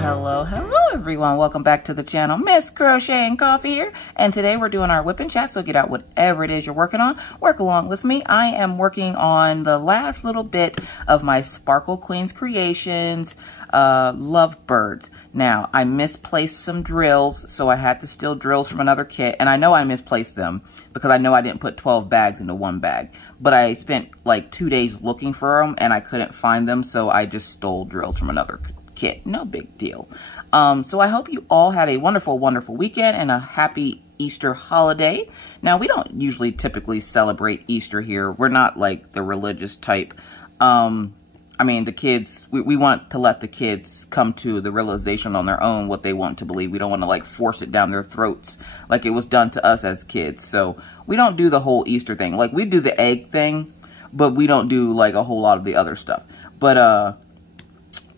Hello everyone. Welcome back to the channel. Miss Crocheting Coffee here. And today we're doing our Wip N Chat. So get out whatever it is you're working on. Work along with me. I am working on the last little bit of my Sparkle Queens Creations Lovebirds. Now, I misplaced some drills, so I had to steal drills from another kit. And I know I misplaced them because I know I didn't put 12 bags into one bag. But I spent like 2 days looking for them and I couldn't find them, so I just stole drills from another kit. No big deal. So I hope you all had a wonderful, wonderful weekend and a happy Easter holiday. Now, we don't usually typically celebrate Easter here. We're not like the religious type. I mean, the kids, we want to let the kids come to the realization on their own what they want to believe. We don't want to like force it down their throats like it was done to us as kids. So we don't do the whole Easter thing. Like, we do the egg thing, but we don't do like a whole lot of the other stuff. But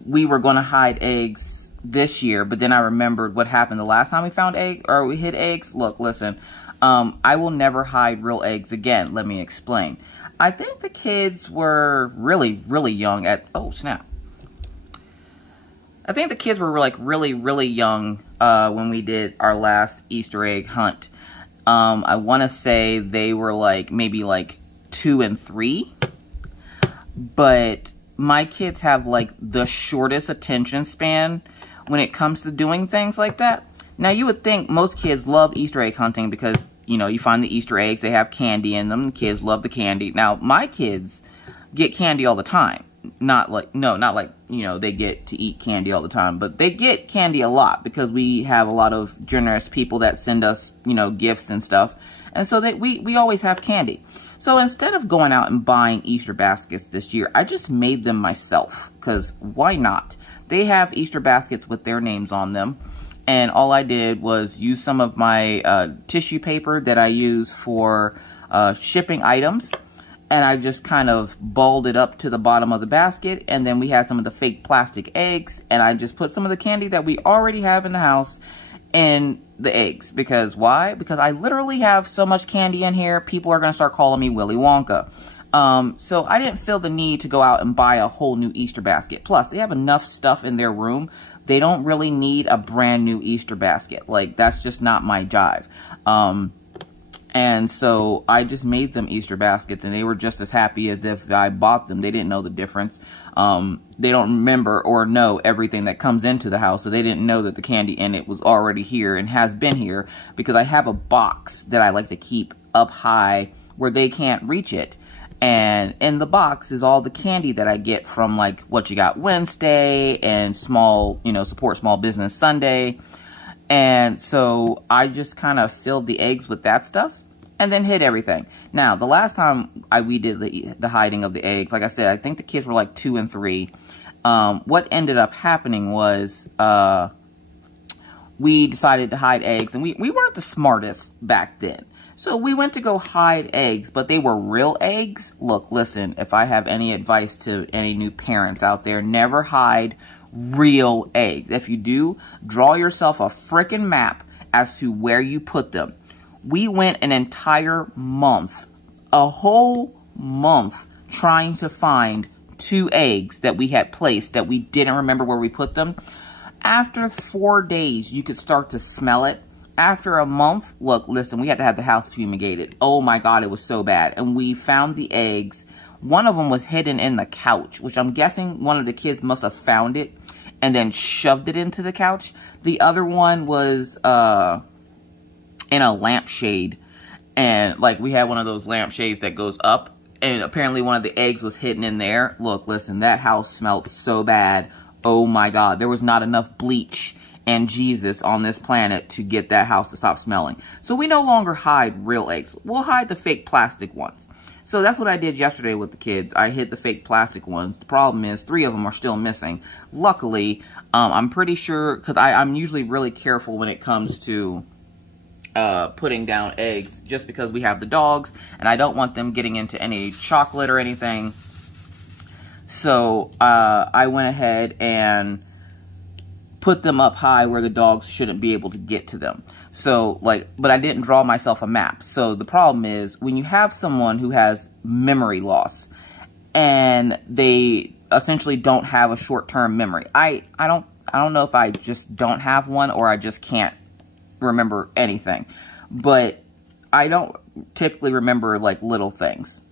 we were going to hide eggs this year, but then I remembered what happened the last time we found egg, or we hid eggs. Look, listen, I will never hide real eggs again. Let me explain. I think the kids were really, really young at, oh snap. I think the kids were like really, really young when we did our last Easter egg hunt. I want to say they were like maybe like 2 and 3, but my kids have like the shortest attention span when it comes to doing things like that. Now, you would think most kids love Easter egg hunting because, you know, you find the Easter eggs, they have candy in them. Kids love the candy. Now, my kids get candy all the time. Not like, you know, they get to eat candy all the time, but they get candy a lot because we have a lot of generous people that send us, you know, gifts and stuff. And so we always have candy. So instead of going out and buying Easter baskets this year, I just made them myself because why not? They have Easter baskets with their names on them. And all I did was use some of my tissue paper that I use for shipping items. And I just kind of balled it up to the bottom of the basket. And then we had some of the fake plastic eggs. And I just put some of the candy that we already have in the house in the eggs. Because why? Because I literally have so much candy in here, people are going to start calling me Willy Wonka. So I didn't feel the need to go out and buy a whole new Easter basket. Plus, they have enough stuff in their room. They don't really need a brand new Easter basket. Like, that's just not my jive. And so I just made them Easter baskets, and they were just as happy as if I bought them. They didn't know the difference. They don't remember or know everything that comes into the house, so they didn't know that the candy in it was already here and has been here, because I have a box that I like to keep up high where they can't reach it. And in the box is all the candy that I get from like What You Got Wednesday and small, you know, Support Small Business Sunday. And so I just kind of filled the eggs with that stuff and then hid everything. Now, the last time we did the hiding of the eggs, like I said, I think the kids were like 2 and 3. What ended up happening was we decided to hide eggs, and we weren't the smartest back then. So we went to go hide eggs, but they were real eggs. Look, listen, if I have any advice to any new parents out there, never hide real eggs. If you do, draw yourself a frickin' map as to where you put them. We went an entire month, a whole month, trying to find 2 eggs that we had placed that we didn't remember where we put them. After 4 days, you could start to smell it. After a month, look, listen, we had to have the house fumigated. Oh my God, it was so bad. And we found the eggs. One of them was hidden in the couch, which I'm guessing one of the kids must have found it and then shoved it into the couch. The other one was in a lampshade. And like, we had one of those lampshades that goes up, and apparently one of the eggs was hidden in there. Look, listen, that house smelled so bad. Oh my God, there was not enough bleach and Jesus on this planet to get that house to stop smelling. So we no longer hide real eggs. We'll hide the fake plastic ones. So that's what I did yesterday with the kids. I hid the fake plastic ones. The problem is 3 of them are still missing. Luckily, I'm pretty sure, because I'm usually really careful when it comes to putting down eggs, just because we have the dogs and I don't want them getting into any chocolate or anything. So I went ahead and put them up high where the dogs shouldn't be able to get to them. So, like, but I didn't draw myself a map. So the problem is when you have someone who has memory loss and they essentially don't have a short-term memory. I I don't know if I just don't have one or I just can't remember anything. But I don't typically remember, like, little things.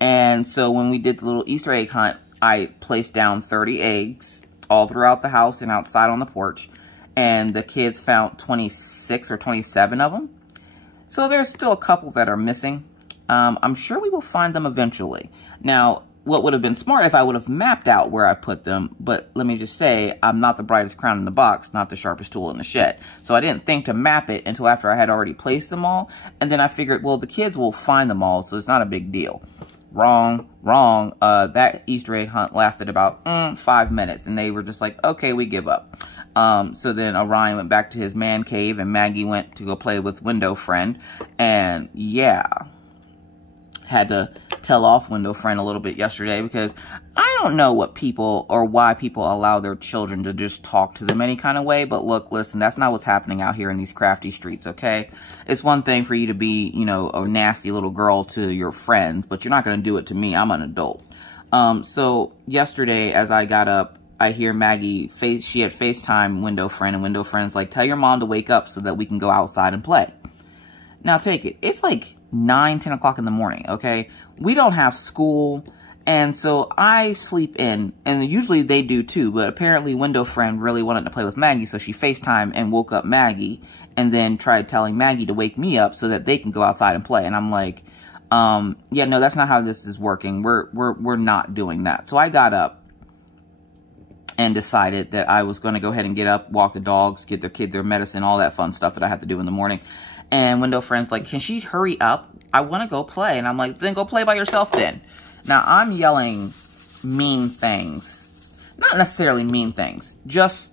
And so when we did the little Easter egg hunt, I placed down 30 eggs all throughout the house and outside on the porch. And the kids found 26 or 27 of them. So there's still a couple that are missing. I'm sure we will find them eventually. Now, what would have been smart if I would have mapped out where I put them, but let me just say, I'm not the brightest crown in the box, not the sharpest tool in the shed. So I didn't think to map it until after I had already placed them all, and then I figured, well, the kids will find them all, so it's not a big deal. Wrong. That Easter egg hunt lasted about 5 minutes, and they were just like, okay, we give up. So then Orion went back to his man cave, and Maggie went to go play with Window Friend, and yeah, had to tell off Window Friend a little bit yesterday because I don't know what people or why people allow their children to just talk to them any kind of way. But look, listen, that's not what's happening out here in these crafty streets, okay? It's one thing for you to be, you know, a nasty little girl to your friends, but you're not going to do it to me. I'm an adult. So yesterday as I got up, I hear Maggie, she had FaceTime Window Friend, and Window Friend's like, tell your mom to wake up so that we can go outside and play. Now take it. It's like 9, 10 o'clock in the morning, okay? We don't have school, and so I sleep in, and usually they do too, but apparently Window Friend really wanted to play with Maggie, so she FaceTimed and woke up Maggie, and then tried telling Maggie to wake me up so that they can go outside and play. And I'm like, yeah, no, that's not how this is working. We're not doing that. So I got up and decided that I was going to go ahead and get up, walk the dogs, get their kid their medicine, all that fun stuff that I have to do in the morning. And Window Friend's like, can she hurry up? I want to go play. And I'm like, then go play by yourself then. Now, I'm yelling mean things. Not necessarily mean things. Just,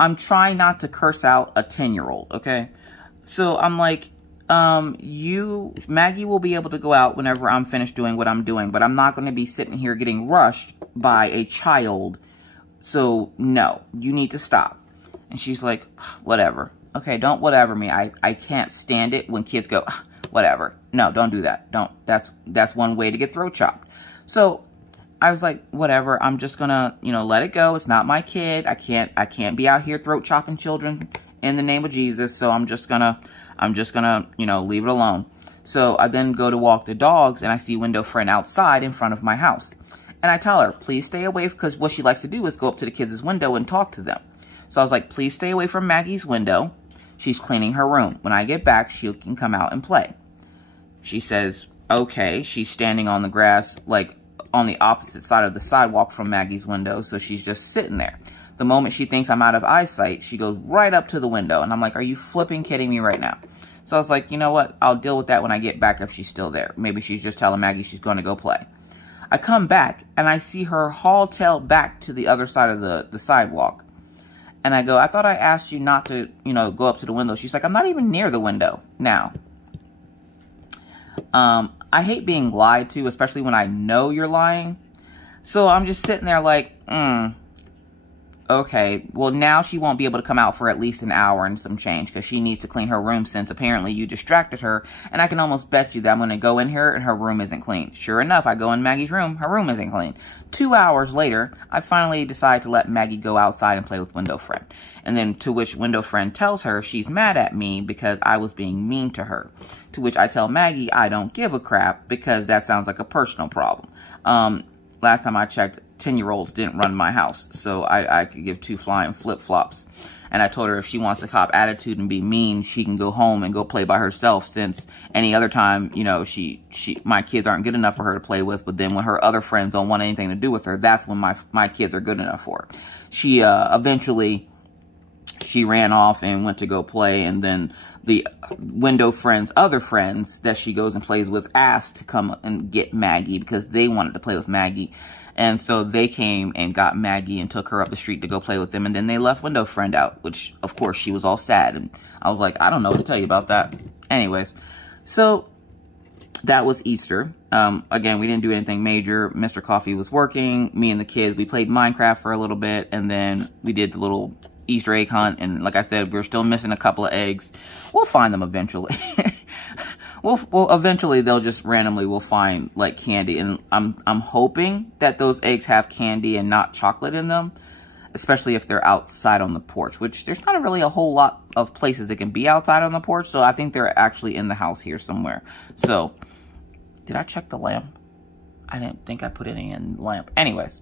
I'm trying not to curse out a 10-year-old, okay? So I'm like, Maggie will be able to go out whenever I'm finished doing what I'm doing. But I'm not going to be sitting here getting rushed by a child. So, no, you need to stop. And she's like, whatever. Okay, don't whatever me. I can't stand it when kids go, whatever. No, don't do that. Don't. That's one way to get throat chopped. So I was like, whatever. I'm just gonna, you know, let it go. It's not my kid. I can't be out here throat chopping children in the name of Jesus. So I'm just gonna, you know, leave it alone. So I then go to walk the dogs, and I see Window Friend outside in front of my house. And I tell her, please stay away, because what she likes to do is go up to the kids' window and talk to them. So I was like, please stay away from Maggie's window. She's cleaning her room. When I get back, she can come out and play. She says, okay. She's standing on the grass, like on the opposite side of the sidewalk from Maggie's window. So she's just sitting there. The moment she thinks I'm out of eyesight, she goes right up to the window. And I'm like, are you flipping kidding me right now? So I was like, you know what? I'll deal with that when I get back if she's still there. Maybe she's just telling Maggie she's going to go play. I come back and I see her haul tail back to the other side of the sidewalk. And I go, I thought I asked you not to, you know, go up to the window. She's like, I'm not even near the window now. I hate being lied to, especially when I know you're lying. So I'm just sitting there like, okay. Well, now she won't be able to come out for at least an hour and some change because she needs to clean her room since apparently you distracted her. And I can almost bet you that I'm going to go in here and her room isn't clean. Sure enough, I go in Maggie's room. Her room isn't clean. 2 hours later, I finally decide to let Maggie go outside and play with Window Friend. And then to which Window Friend tells her she's mad at me because I was being mean to her. To which I tell Maggie I don't give a crap because that sounds like a personal problem. Last time I checked, 10-year-olds didn't run my house, so I could give two flying flip-flops. And I told her if she wants to cop attitude and be mean, she can go home and go play by herself, since any other time, you know, my kids aren't good enough for her to play with, but then when her other friends don't want anything to do with her, that's when my kids are good enough for her. She eventually ran off and went to go play, and then the Window Friend's other friends that she goes and plays with asked to come and get Maggie because they wanted to play with Maggie. And so they came and got Maggie and took her up the street to go play with them. And then they left Window Friend out, which, of course, she was all sad. And I was like, I don't know what to tell you about that. Anyways, so that was Easter. Again, we didn't do anything major. Mr. Coffee was working. Me and the kids, we played Minecraft for a little bit. And then we did the little Easter egg hunt. And like I said, we're still missing a couple of eggs. We'll find them eventually. Well, eventually they'll just randomly we'll find like candy, and I'm hoping that those eggs have candy and not chocolate in them. especially if they're outside on the porch, which there's not really a whole lot of places that can be outside on the porch. So I think they're actually in the house here somewhere. So did I check the lamp? I didn't think I put any in the lamp. Anyways,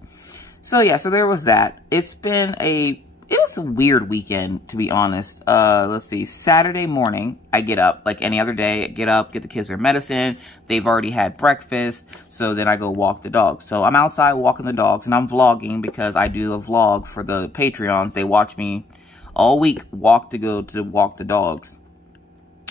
so yeah, so there was that. It was a weird weekend, to be honest. Let's see, Saturday morning, I get up, like any other day, get up, get the kids their medicine. They've already had breakfast, so then I go walk the dogs. So I'm outside walking the dogs, and I'm vlogging because I do a vlog for the Patreons. They watch me all week walk the dogs.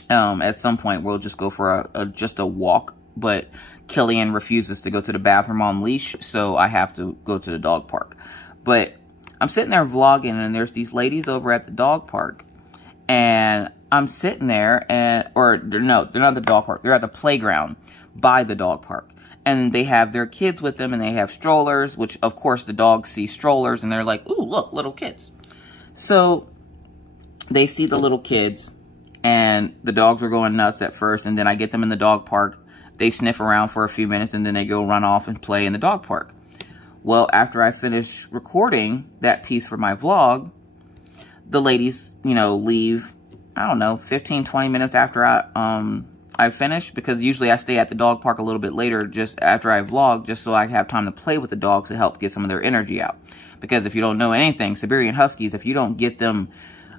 At some point, we'll just go for just a walk, but Killian refuses to go to the bathroom on leash, so I have to go to the dog park. But I'm sitting there vlogging, and there's these ladies over at the dog park, and I'm sitting there, no, they're not at the dog park. They're at the playground by the dog park, and they have their kids with them, and they have strollers, which, of course, the dogs see strollers, and they're like, ooh, look, little kids. So they see the little kids, and the dogs are going nuts at first, and then I get them in the dog park. They sniff around for a few minutes, and then they go run off and play in the dog park. Well, after I finish recording that piece for my vlog, the ladies, leave, I don't know, 15, 20 minutes after I finish, because usually I stay at the dog park a little bit later just after I vlog, just so I have time to play with the dogs to help get some of their energy out. Because if you don't know anything, Siberian Huskies, if you don't get them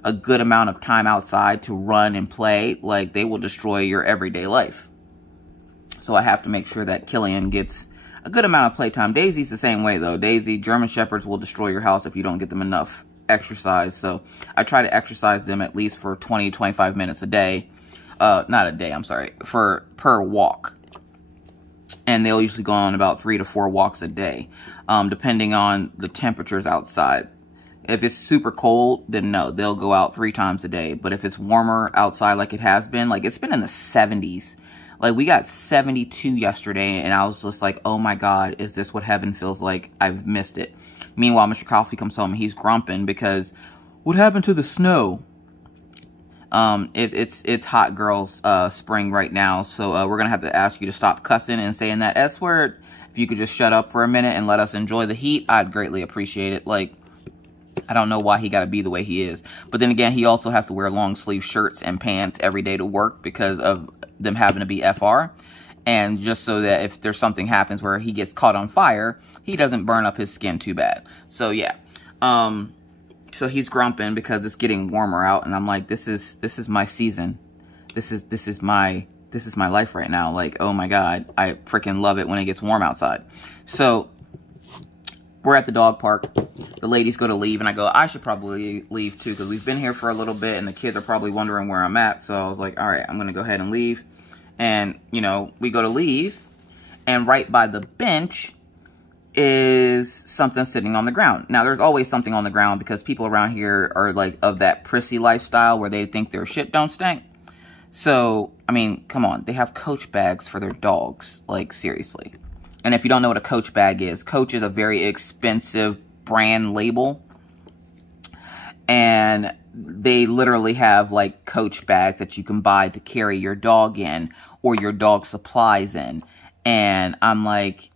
a good amount of time outside to run and play, like, they will destroy your everyday life. So I have to make sure that Killian gets a good amount of playtime. Daisy's the same way, though. Daisy, German Shepherds will destroy your house if you don't get them enough exercise. So I try to exercise them at least for 20, 25 minutes a day. Not a day, I'm sorry. Per walk. And they'll usually go on about 3 to 4 walks a day, depending on the temperatures outside. If it's super cold, then no, they'll go out 3 times a day. But if it's warmer outside like it has been, like it's been in the 70s. Like, we got 72 yesterday, and I was just like, oh my God, is this what heaven feels like? I've missed it. Meanwhile, Mr. Coffee comes home, and he's grumping because, what happened to the snow? It's hot girls spring right now, so we're going to have to ask you to stop cussing and saying that S word. If you could just shut up for a minute and let us enjoy the heat, I'd greatly appreciate it. Like, I don't know why he got to be the way he is. But then again, he also has to wear long sleeve shirts and pants every day to work because of them having to be FR. And just so that if there's something happens where he gets caught on fire, he doesn't burn up his skin too bad. So yeah. So he's grumping because it's getting warmer out, and I'm like, this is my season. This is my life right now. Like, oh my God, I freaking love it when it gets warm outside. So we're at the dog park. The ladies go to leave, and I go, I should probably leave too, because we've been here for a little bit, and the kids are probably wondering where I'm at. So I was like, all right, I'm going to go ahead and leave. And, we go to leave, and right by the bench is something sitting on the ground. Now, there's always something on the ground because people around here are, like, of that prissy lifestyle where they think their shit don't stink. So, I mean, come on. They have Coach bags for their dogs. Like, seriously. And if you don't know what a Coach bag is, Coach is a very expensive brand label. And they literally have, like, Coach bags that you can buy to carry your dog in or your dog supplies in. And I'm like,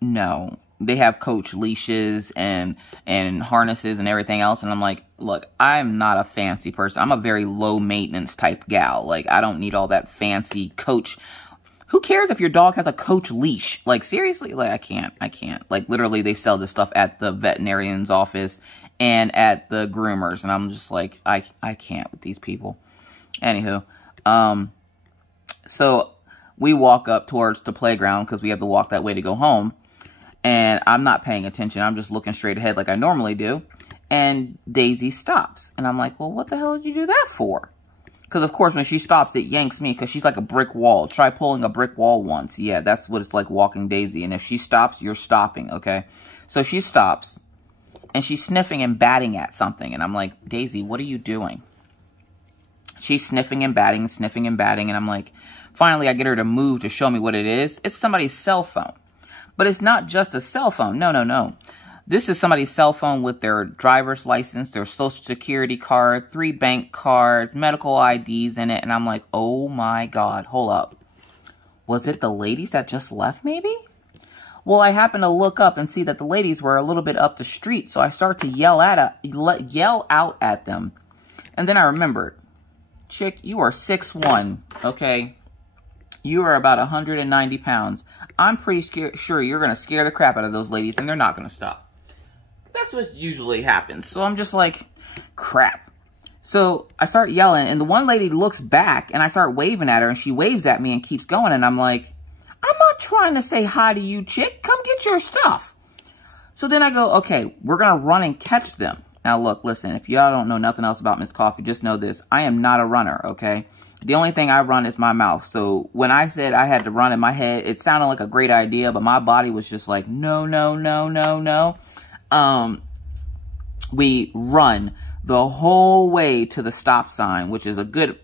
no. They have Coach leashes and harnesses and everything else. And I'm like, look, I'm not a fancy person. I'm a very low maintenance type gal. Like, I don't need all that fancy Coach. Who cares if your dog has a Coach leash? Like, seriously? Like, I can't. Like, literally, they sell this stuff at the veterinarian's office and at the groomers. And I'm just like, I can't with these people. Anywho, so we walk up towards the playground because we have to walk that way to go home. And I'm not paying attention. I'm just looking straight ahead like I normally do. And Daisy stops. And I'm like, well, what the hell did you do that for? Because, of course, when she stops, it yanks me because she's like a brick wall. Try pulling a brick wall once. Yeah, that's what it's like walking Daisy. And if she stops, you're stopping, okay? So she stops. And she's sniffing and batting at something. And I'm like, Daisy, what are you doing? She's sniffing and batting, and I'm like, finally, I get her to move to show me what it is. It's somebody's cell phone. But it's not just a cell phone. No. This is somebody's cell phone with their driver's license, their social security card, 3 bank cards, medical IDs in it. And I'm like, oh my God, hold up. Was it the ladies that just left maybe? Well, I happened to look up and see that the ladies were a little bit up the street, so I start to yell out at them. And then I remembered, chick, you are 6'1", okay? You are about 190 pounds. I'm pretty sure you're going to scare the crap out of those ladies, and they're not going to stop. That's what usually happens. So I'm just like, crap. So I start yelling, and the one lady looks back, and I start waving at her, and she waves at me and keeps going, and I'm like, I'm not trying to say hi to you, chick. Come get your stuff. So then I go, okay, we're going to run and catch them. Now, look, listen, if y'all don't know nothing else about Miss Coffee, just know this. I am not a runner, okay? The only thing I run is my mouth. So when I said I had to run in my head, it sounded like a great idea, but my body was just like, no, no, no, no, no. We run the whole way to the stop sign, which is a good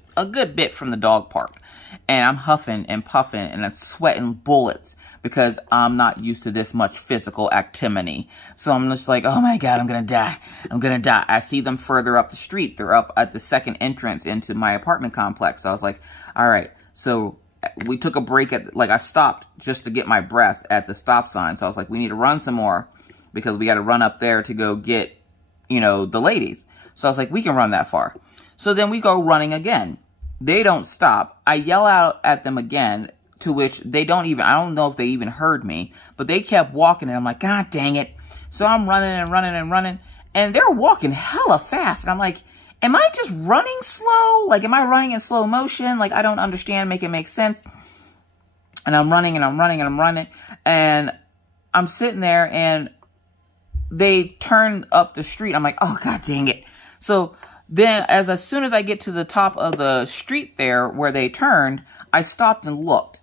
bit from the dog park. And I'm huffing and puffing and I'm sweating bullets because I'm not used to this much physical activity. So I'm just like, oh my God, I'm going to die. I'm going to die. I see them further up the street. They're up at the second entrance into my apartment complex. So I was like, all right. So we took a break I stopped just to get my breath at the stop sign. So I was like, we need to run some more because we got to run up there to go get, you know, the ladies. So I was like, we can run that far. So then we go running again. They don't stop. I yell out at them again, to which they don't even, I don't know if they even heard me, but they kept walking and I'm like, God dang it. So I'm running and running and running and they're walking hella fast. And I'm like, am I just running slow? Like, am I running in slow motion? Like, I don't understand, make it make sense. And I'm running and I'm running and I'm running and I'm sitting there and they turn up the street. I'm like, oh, God dang it. So then as soon as I get to the top of the street there where they turned, I stopped and looked.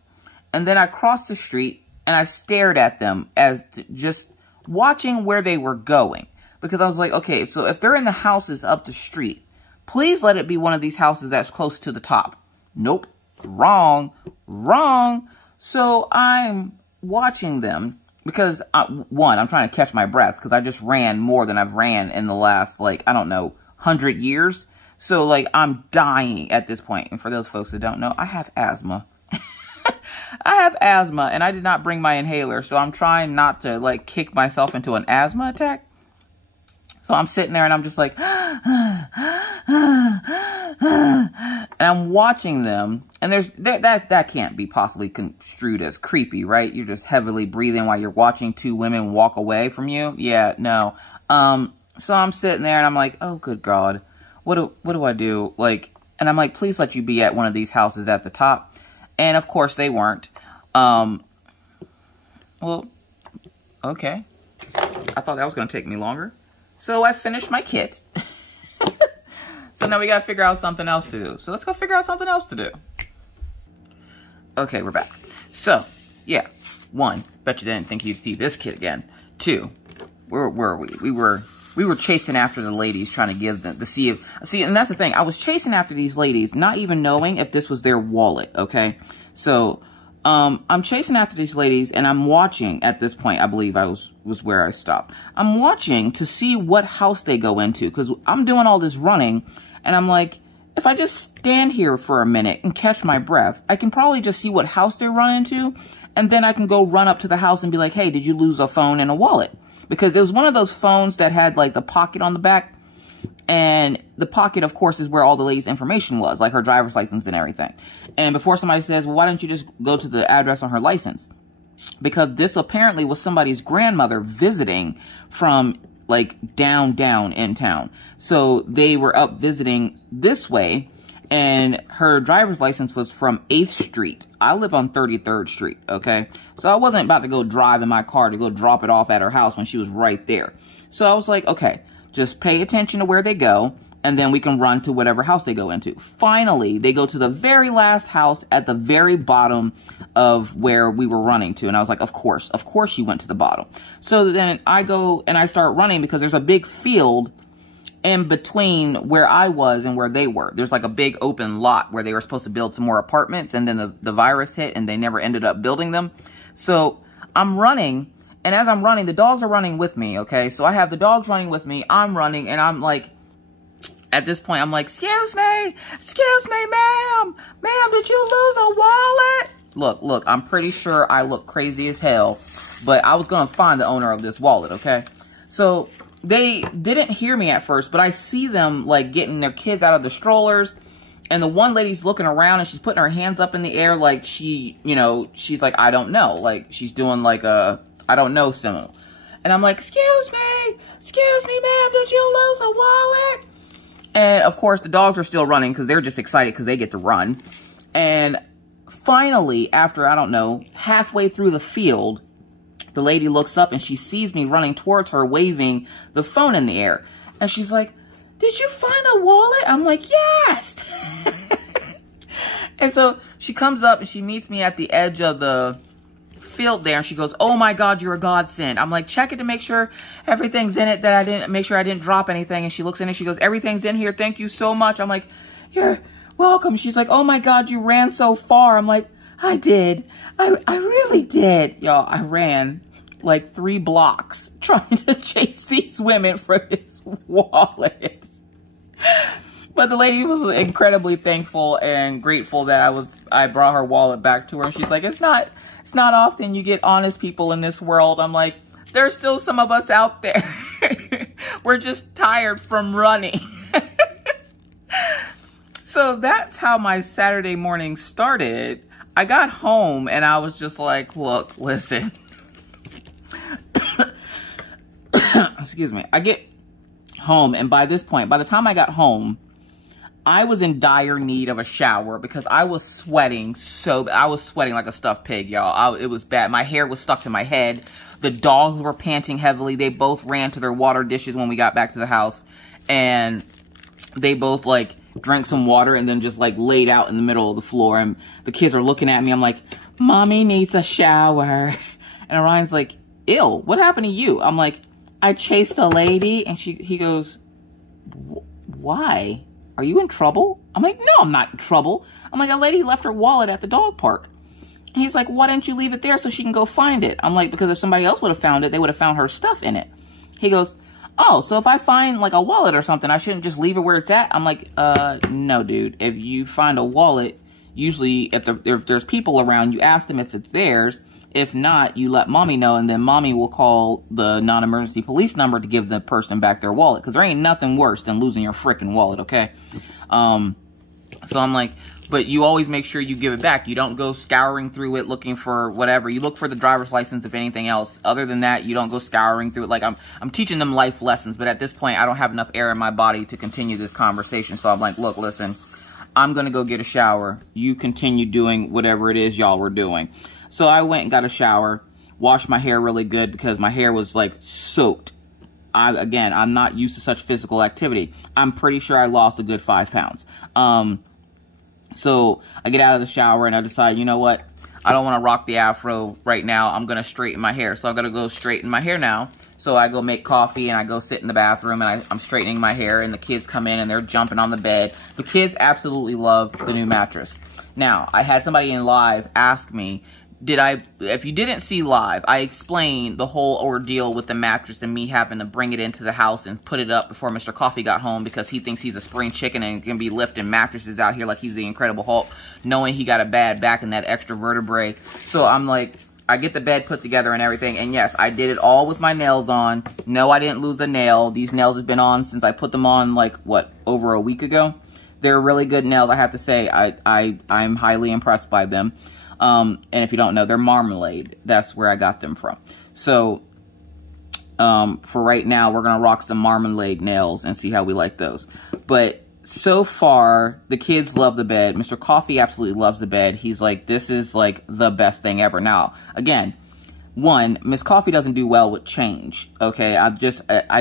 And then I crossed the street and I stared at them as just watching where they were going. Because I was like, okay, so if they're in the houses up the street, please let it be one of these houses that's close to the top. Nope. Wrong. Wrong. So I'm watching them because, one, I'm trying to catch my breath because I just ran more than I've ran in the last, like, I don't know, 100 years. So, like, I'm dying at this point. And for those folks that don't know, I have asthma. I have asthma, and I did not bring my inhaler. So I'm trying not to, like, kick myself into an asthma attack. So I'm sitting there, and I'm just like, and I'm watching them. And there's that can't be possibly construed as creepy, right? You're just heavily breathing while you're watching two women walk away from you. Yeah, no. So I'm sitting there and I'm like, oh, good God, what do I do? Like, and I'm like, please let you be at one of these houses at the top. And of course they weren't. Well, okay. I thought that was going to take me longer. So I finished my kit. So now we got to figure out something else to do. So let's go figure out something else to do. Okay, we're back. So, yeah. 1, bet you didn't think you'd see this kit again. 2, where were we? We were chasing after the ladies, trying to give them, and that's the thing. I was chasing after these ladies, not even knowing if this was their wallet, okay? So, I'm chasing after these ladies, and I'm watching, at this point, I believe I was where I stopped. I'm watching to see what house they go into, because I'm doing all this running, and I'm like, if I just stand here for a minute and catch my breath, I can probably just see what house they run into, and then I can go run up to the house and be like, hey, did you lose a phone and a wallet? Because there was one of those phones that had, like, the pocket on the back. And the pocket, of course, is where all the lady's information was, like her driver's license and everything. And before somebody says, well, why don't you just go to the address on her license? Because this apparently was somebody's grandmother visiting from, like, down in town. So they were up visiting this way. And her driver's license was from 8th Street. I live on 33rd Street, okay? So I wasn't about to go drive in my car to go drop it off at her house when she was right there. So I was like, okay, just pay attention to where they go, and then we can run to whatever house they go into. Finally, they go to the very last house at the very bottom of where we were running to. And I was like, of course you went to the bottom. So then I go and I start running because there's a big field in between where I was and where they were. There's like a big open lot where they were supposed to build some more apartments, and then the virus hit and they never ended up building them. So I'm running, and as I'm running, the dogs are running with me, okay? So I have the dogs running with me, I'm running, and I'm like, at this point, I'm like, excuse me, ma'am, did you lose a wallet? Look, I'm pretty sure I look crazy as hell. But I was going to find the owner of this wallet, okay? So they didn't hear me at first, but I see them like getting their kids out of the strollers. And the one lady's looking around and she's putting her hands up in the air like she, you know, she's like, I don't know. Like she's doing like a, I don't know symbol. And I'm like, excuse me, ma'am, did you lose a wallet? And of course the dogs are still running because they're just excited because they get to run. And finally, after, I don't know, halfway through the field, the lady looks up and she sees me running towards her, waving the phone in the air. And she's like, did you find a wallet? I'm like, yes. And so she comes up and she meets me at the edge of the field there. And she goes, oh my God, you're a godsend. I'm like, check it to make sure everything's in it, that I didn't, make sure I didn't drop anything. And she looks in and she goes, everything's in here. Thank you so much. I'm like, you're welcome. She's like, oh my God, you ran so far. I'm like, I did. I really did. Y'all, I ran like 3 blocks trying to chase these women for this wallet. But the lady was incredibly thankful and grateful that I brought her wallet back to her. And she's like, it's not often you get honest people in this world. I'm like, there's still some of us out there. We're just tired from running. So that's how my Saturday morning started. I got home and I was just like, look, listen. Excuse me. I get home and by this point, by the time I got home, I was in dire need of a shower because I was sweating I was sweating like a stuffed pig, y'all. It was bad. My hair was stuck to my head. The dogs were panting heavily. They both ran to their water dishes when we got back to the house. And they both like drank some water and then just like laid out in the middle of the floor. And the kids are looking at me. I'm like, mommy needs a shower. And Orion's like, ew, what happened to you? I'm like, I chased a lady. And he goes, why? Are you in trouble? I'm like, no, I'm not in trouble. I'm like, a lady left her wallet at the dog park. And he's like, why didn't you leave it there so she can go find it? I'm like, because if somebody else would have found it, they would have found her stuff in it. He goes, oh, so if I find like a wallet or something, I shouldn't just leave it where it's at? I'm like, no, dude. If you find a wallet, usually if there's people around, you ask them if it's theirs. If not, you let mommy know, and then mommy will call the non-emergency police number to give the person back their wallet. Because there ain't nothing worse than losing your freaking wallet, okay? So I'm like, but you always make sure you give it back. You don't go scouring through it looking for whatever. You look for the driver's license, if anything else. Other than that, you don't go scouring through it. Like, I'm teaching them life lessons, but at this point, I don't have enough air in my body to continue this conversation. So I'm like, look, listen, I'm going to go get a shower. You continue doing whatever it is y'all were doing. So I went and got a shower, washed my hair really good because my hair was like soaked. Again, I'm not used to such physical activity. I'm pretty sure I lost a good 5 pounds. So I get out of the shower and I decide, you know what? I don't want to rock the afro right now. I'm going to straighten my hair. So I'm going to go straighten my hair now. So I go make coffee and I go sit in the bathroom and I'm straightening my hair and the kids come in and they're jumping on the bed. The kids absolutely love the new mattress. Now, I had somebody in live ask me, if you didn't see live, I explained the whole ordeal with the mattress and me having to bring it into the house and put it up before Mr. Coffee got home because he thinks he's a spring chicken and can be lifting mattresses out here like he's the Incredible Hulk, knowing he got a bad back and that extra vertebrae. So I'm like, I get the bed put together and everything, and yes, I did it all with my nails on. No, I didn't lose a nail. These nails have been on since I put them on, like, what, over a week ago? They're really good nails, I have to say. I'm highly impressed by them. And if you don't know, they're Marmalade. That's where I got them from. So, for right now, we're going to rock some Marmalade nails and see how we like those. But so far, the kids love the bed. Mr. Coffee absolutely loves the bed. He's like, this is like the best thing ever. Now, again, Miss Coffee doesn't do well with change. Okay. The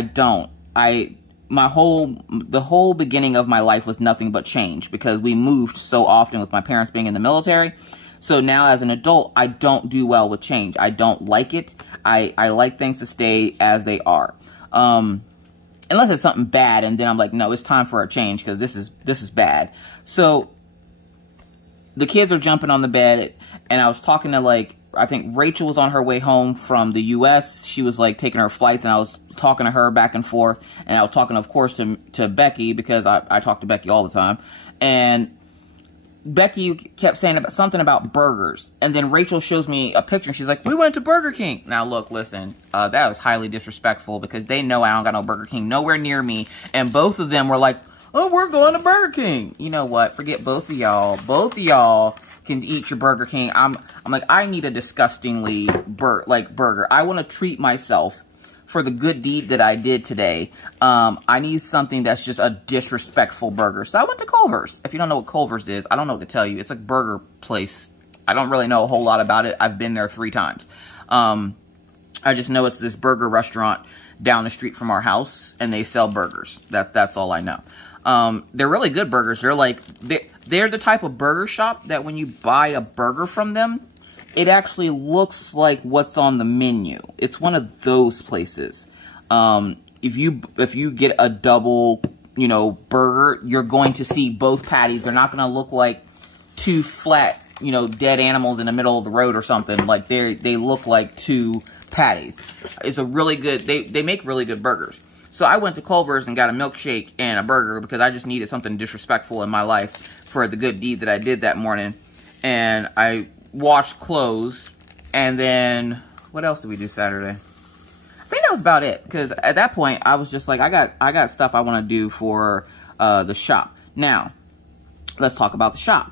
whole beginning of my life was nothing but change because we moved so often with my parents being in the military. So now as an adult, I don't do well with change. I don't like it. I like things to stay as they are. Unless it's something bad, and then I'm like, no, it's time for a change because this is bad. So the kids are jumping on the bed, and I was talking to, like, I think Rachel was on her way home from the U.S. She was, like, taking her flights, and I was talking to her back and forth, and I was talking, of course, to Becky because I talk to Becky all the time. And Becky kept saying something about burgers. And then Rachel shows me a picture and she's like, we went to Burger King. Now look, listen, that was highly disrespectful because they know I don't got no Burger King nowhere near me. And both of them were like, oh, we're going to Burger King. You know what? Forget both of y'all. Both of y'all can eat your Burger King. I'm like, I need a disgustingly burger. I want to treat myself for the good deed that I did today. I need something that's just a disrespectful burger. So I went to Culver's. If you don't know what Culver's is, I don't know what to tell you. It's a burger place. I don't really know a whole lot about it. I've been there 3 times. I just know it's this burger restaurant down the street from our house, and they sell burgers. That's all I know. They're really good burgers. They're the type of burger shop that when you buy a burger from them, it actually looks like what's on the menu. It's one of those places. If you get a double, burger, you're going to see both patties. They're not going to look like 2 flat, dead animals in the middle of the road or something. Like they look like 2 patties. It's a really good, they make really good burgers. So I went to Culver's and got a milkshake and a burger because I just needed something disrespectful in my life for the good deed that I did that morning. And I washed clothes, and then what else did we do Saturday? I think that was about it, because at that point I was just like, I got stuff I want to do for the shop. Now let's talk about the shop.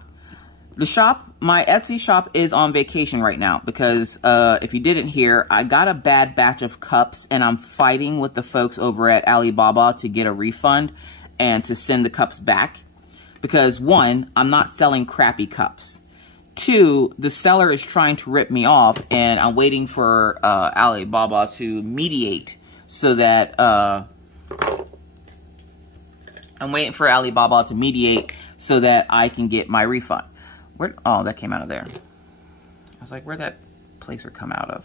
My Etsy shop is on vacation right now because if you didn't hear, I got a bad batch of cups and I'm fighting with the folks over at Alibaba to get a refund and to send the cups back because 1, I'm not selling crappy cups. 2, the seller is trying to rip me off, and I'm waiting for Alibaba to mediate so that I can get my refund. Oh, that came out of there. I was like, where'd that placer come out of?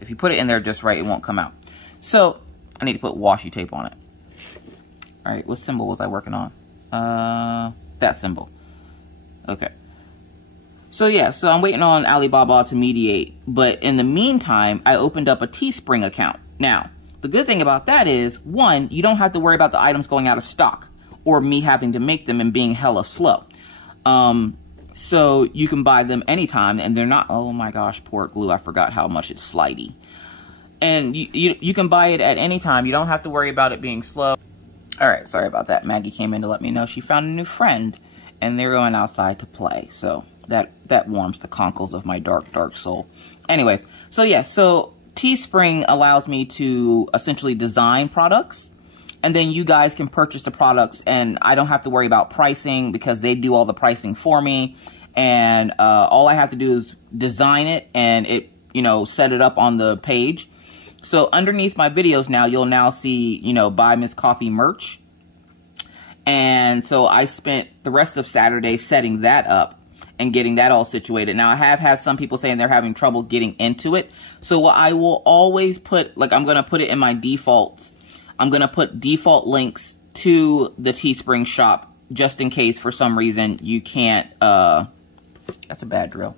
If you put it in there just right, it won't come out. So I need to put washi tape on it. All right, what symbol was I working on? That symbol. Okay. So yeah, so I'm waiting on Alibaba to mediate, but in the meantime, I opened up a Teespring account. Now, the good thing about that is, 1, you don't have to worry about the items going out of stock, or me having to make them and being hella slow. So you can buy them anytime, and they're not, oh my gosh, port glue, I forgot how much it's slidey. And you can buy it at any time, you don't have to worry about it being slow. Alright, sorry about that, Maggie came in to let me know she found a new friend, and they're going outside to play, so that warms the conkles of my dark soul. Anyways, so yeah, so Teespring allows me to essentially design products, and then you guys can purchase the products, and I don't have to worry about pricing because they do all the pricing for me, and all I have to do is design it and it, set it up on the page. So underneath my videos now, you'll now see, buy Miss Coffee merch. And so I spent the rest of Saturday setting that up and getting that all situated. Now, I have had some people saying they're having trouble getting into it. So what I will always put, like I'm going to put it in my defaults. I'm going to put default links to the Teespring shop just in case for some reason you can't, that's a bad drill.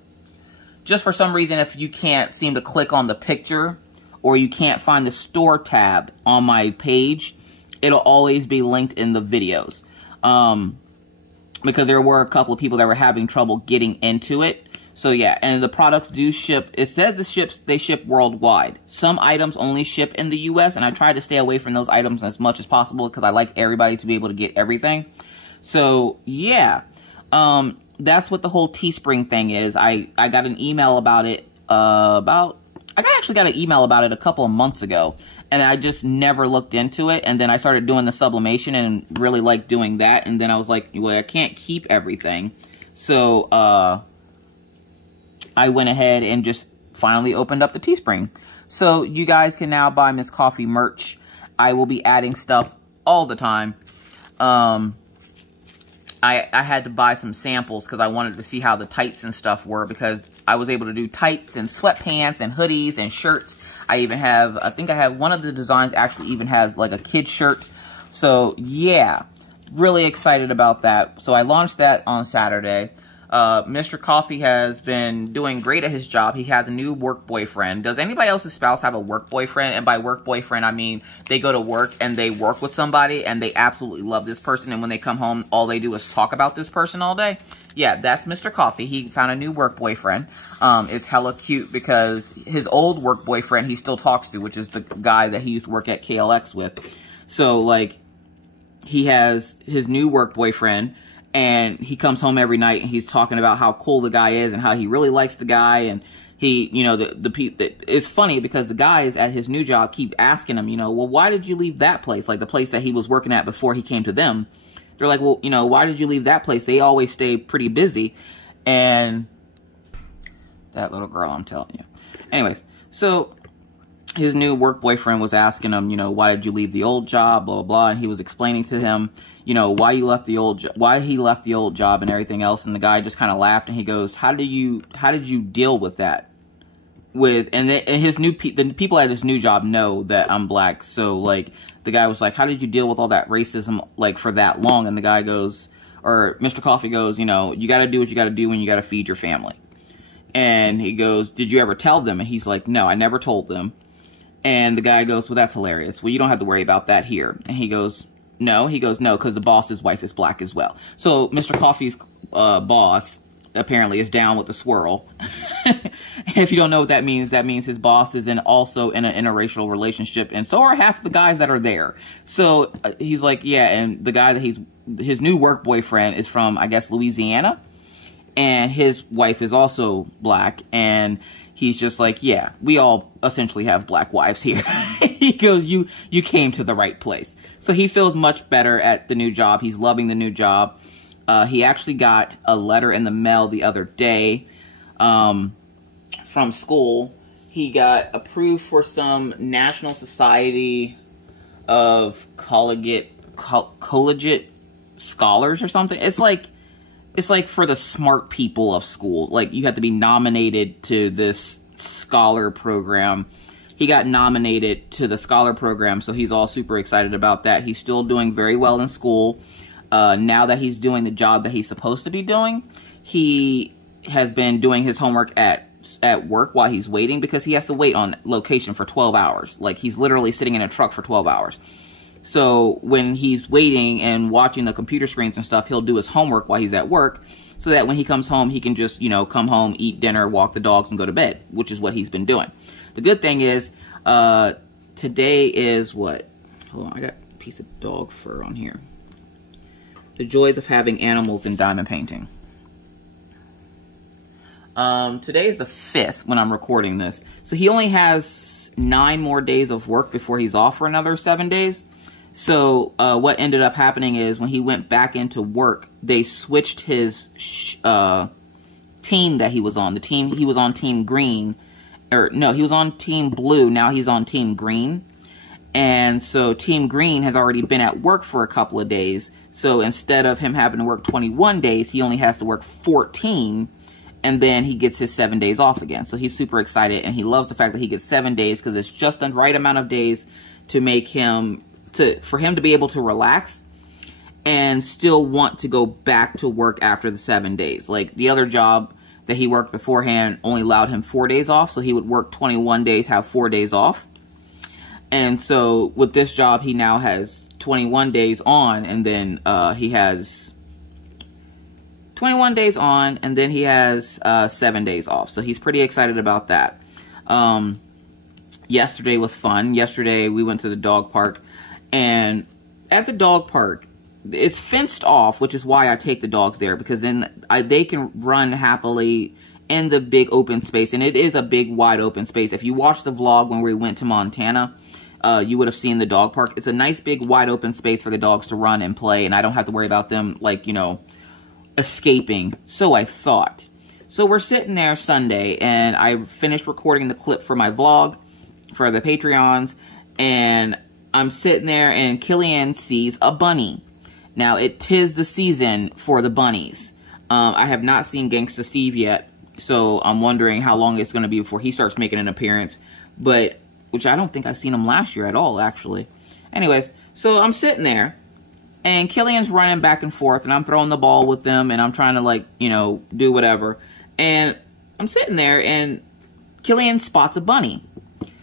Just for some reason, if you can't seem to click on the picture or you can't find the store tab on my page, it'll always be linked in the videos. Because there were a couple of people that were having trouble getting into it. So yeah, and the products do ship. It says they ship worldwide. Some items only ship in the US, and I try to stay away from those items as much as possible because I like everybody to be able to get everything. So yeah, that's what the whole Teespring thing is. I got an email about it I actually got an email about it a couple of months ago, and I just never looked into it. And then I started doing the sublimation and really liked doing that. And then I was like, well, I can't keep everything. So, I went ahead and just finally opened up the Teespring. So you guys can now buy Miss Coffee merch. I will be adding stuff all the time. I had to buy some samples because I wanted to see how the tights and stuff were, because I was able to do tights and sweatpants and hoodies and shirts. I think I have one of the designs actually even has like a kid shirt. So yeah, really excited about that. So I launched that on Saturday. Mr. Coffee has been doing great at his job. He has a new work boyfriend. Does anybody else's spouse have a work boyfriend? And by work boyfriend, I mean they go to work and they work with somebody and they absolutely love this person. And when they come home, all they do is talk about this person all day. Yeah, that's Mr. Coffee. He found a new work boyfriend. It's hella cute because his old work boyfriend he still talks to, which is the guy that he used to work at KLX with. So, like, he has his new work boyfriend. And he comes home every night and he's talking about how cool the guy is and how he really likes the guy. And he, you know, it's funny because the guys at his new job keep asking him, you know, well, why did you leave that place? Like the place that he was working at before he came to them. They're like, well, you know, why did you leave that place? They always stay pretty busy. And that little girl, I'm telling you. Anyways, so his new work boyfriend was asking him, you know, why did you leave the old job, blah, blah, blah. And he was explaining to him, you know, why he left the old job and everything else. And the guy just kind of laughed and he goes, how did you deal with that? And the people at his new job know that I'm black. So like the guy was like, how did you deal with all that racism like for that long? And the guy goes, or Mr. Coffee goes, you know, you got to do what you got to do when you got to feed your family. And he goes, did you ever tell them? And he's like, no, I never told them. And the guy goes, well, that's hilarious. Well, you don't have to worry about that here. And he goes, no. He goes, no, because the boss's wife is black as well. So Mr. Coffee's boss apparently is down with the swirl. If you don't know what that means his boss is also in an interracial relationship. And so are half the guys that are there. So he's like, yeah. And the guy that his new work boyfriend is from, I guess, Louisiana. And his wife is also black. And he's just like, yeah, we all essentially have black wives here. He goes, you came to the right place. So he feels much better at the new job. He's loving the new job. He actually got a letter in the mail the other day from school. He got approved for some National Society of Collegiate Scholars or something. It's like for the smart people of school. Like, you have to be nominated to this scholar program. He got nominated to the scholar program, so he's all super excited about that. He's still doing very well in school. Now that he's doing the job that he's supposed to be doing, he has been doing his homework at work while he's waiting, because he has to wait on location for 12 hours. Like, he's literally sitting in a truck for 12 hours. So when he's waiting and watching the computer screens and stuff, he'll do his homework while he's at work, so that when he comes home, he can just, you know, come home, eat dinner, walk the dogs, and go to bed, which is what he's been doing. The good thing is, today is what? Hold on, I got a piece of dog fur on here. The joys of having animals in diamond painting. Today is the 5th when I'm recording this. So he only has 9 more days of work before he's off for another 7 days. So what ended up happening is when he went back into work, they switched his team that he was on. He was on Team Green. Or no, he was on Team Blue. Now he's on Team Green. And so Team Green has already been at work for a couple of days. So instead of him having to work 21 days, he only has to work 14. And then he gets his 7 days off again. So he's super excited. And he loves the fact that he gets 7 days, because it's just the right amount of days to make him, for him to be able to relax and still want to go back to work after the 7 days. Like, the other job that he worked beforehand only allowed him 4 days off. So he would work 21 days, have 4 days off. And so with this job, he now has 21 days on, and then he has 21 days on, and then he has 7 days off. So he's pretty excited about that. Yesterday was fun. Yesterday we went to the dog park, and at the dog park, it's fenced off, which is why I take the dogs there, because then they can run happily in the big open space. And it is a big wide open space. If you watched the vlog when we went to Montana, you would have seen the dog park. It's a nice big wide open space for the dogs to run and play, and I don't have to worry about them, like, you know, escaping. So I thought. So we're sitting there Sunday, and I finished recording the clip for my vlog for the Patreons, and I'm sitting there, and Killian sees a bunny. Now, it 'tis the season for the bunnies. I have not seen Gangsta Steve yet, so I'm wondering how long it's going to be before he starts making an appearance. Which I don't think I've seen him last year at all, actually. Anyways, so I'm sitting there, And Killian's running back and forth, and I'm throwing the ball with them, and I'm trying to, like, you know, do whatever. And I'm sitting there, and Killian spots a bunny.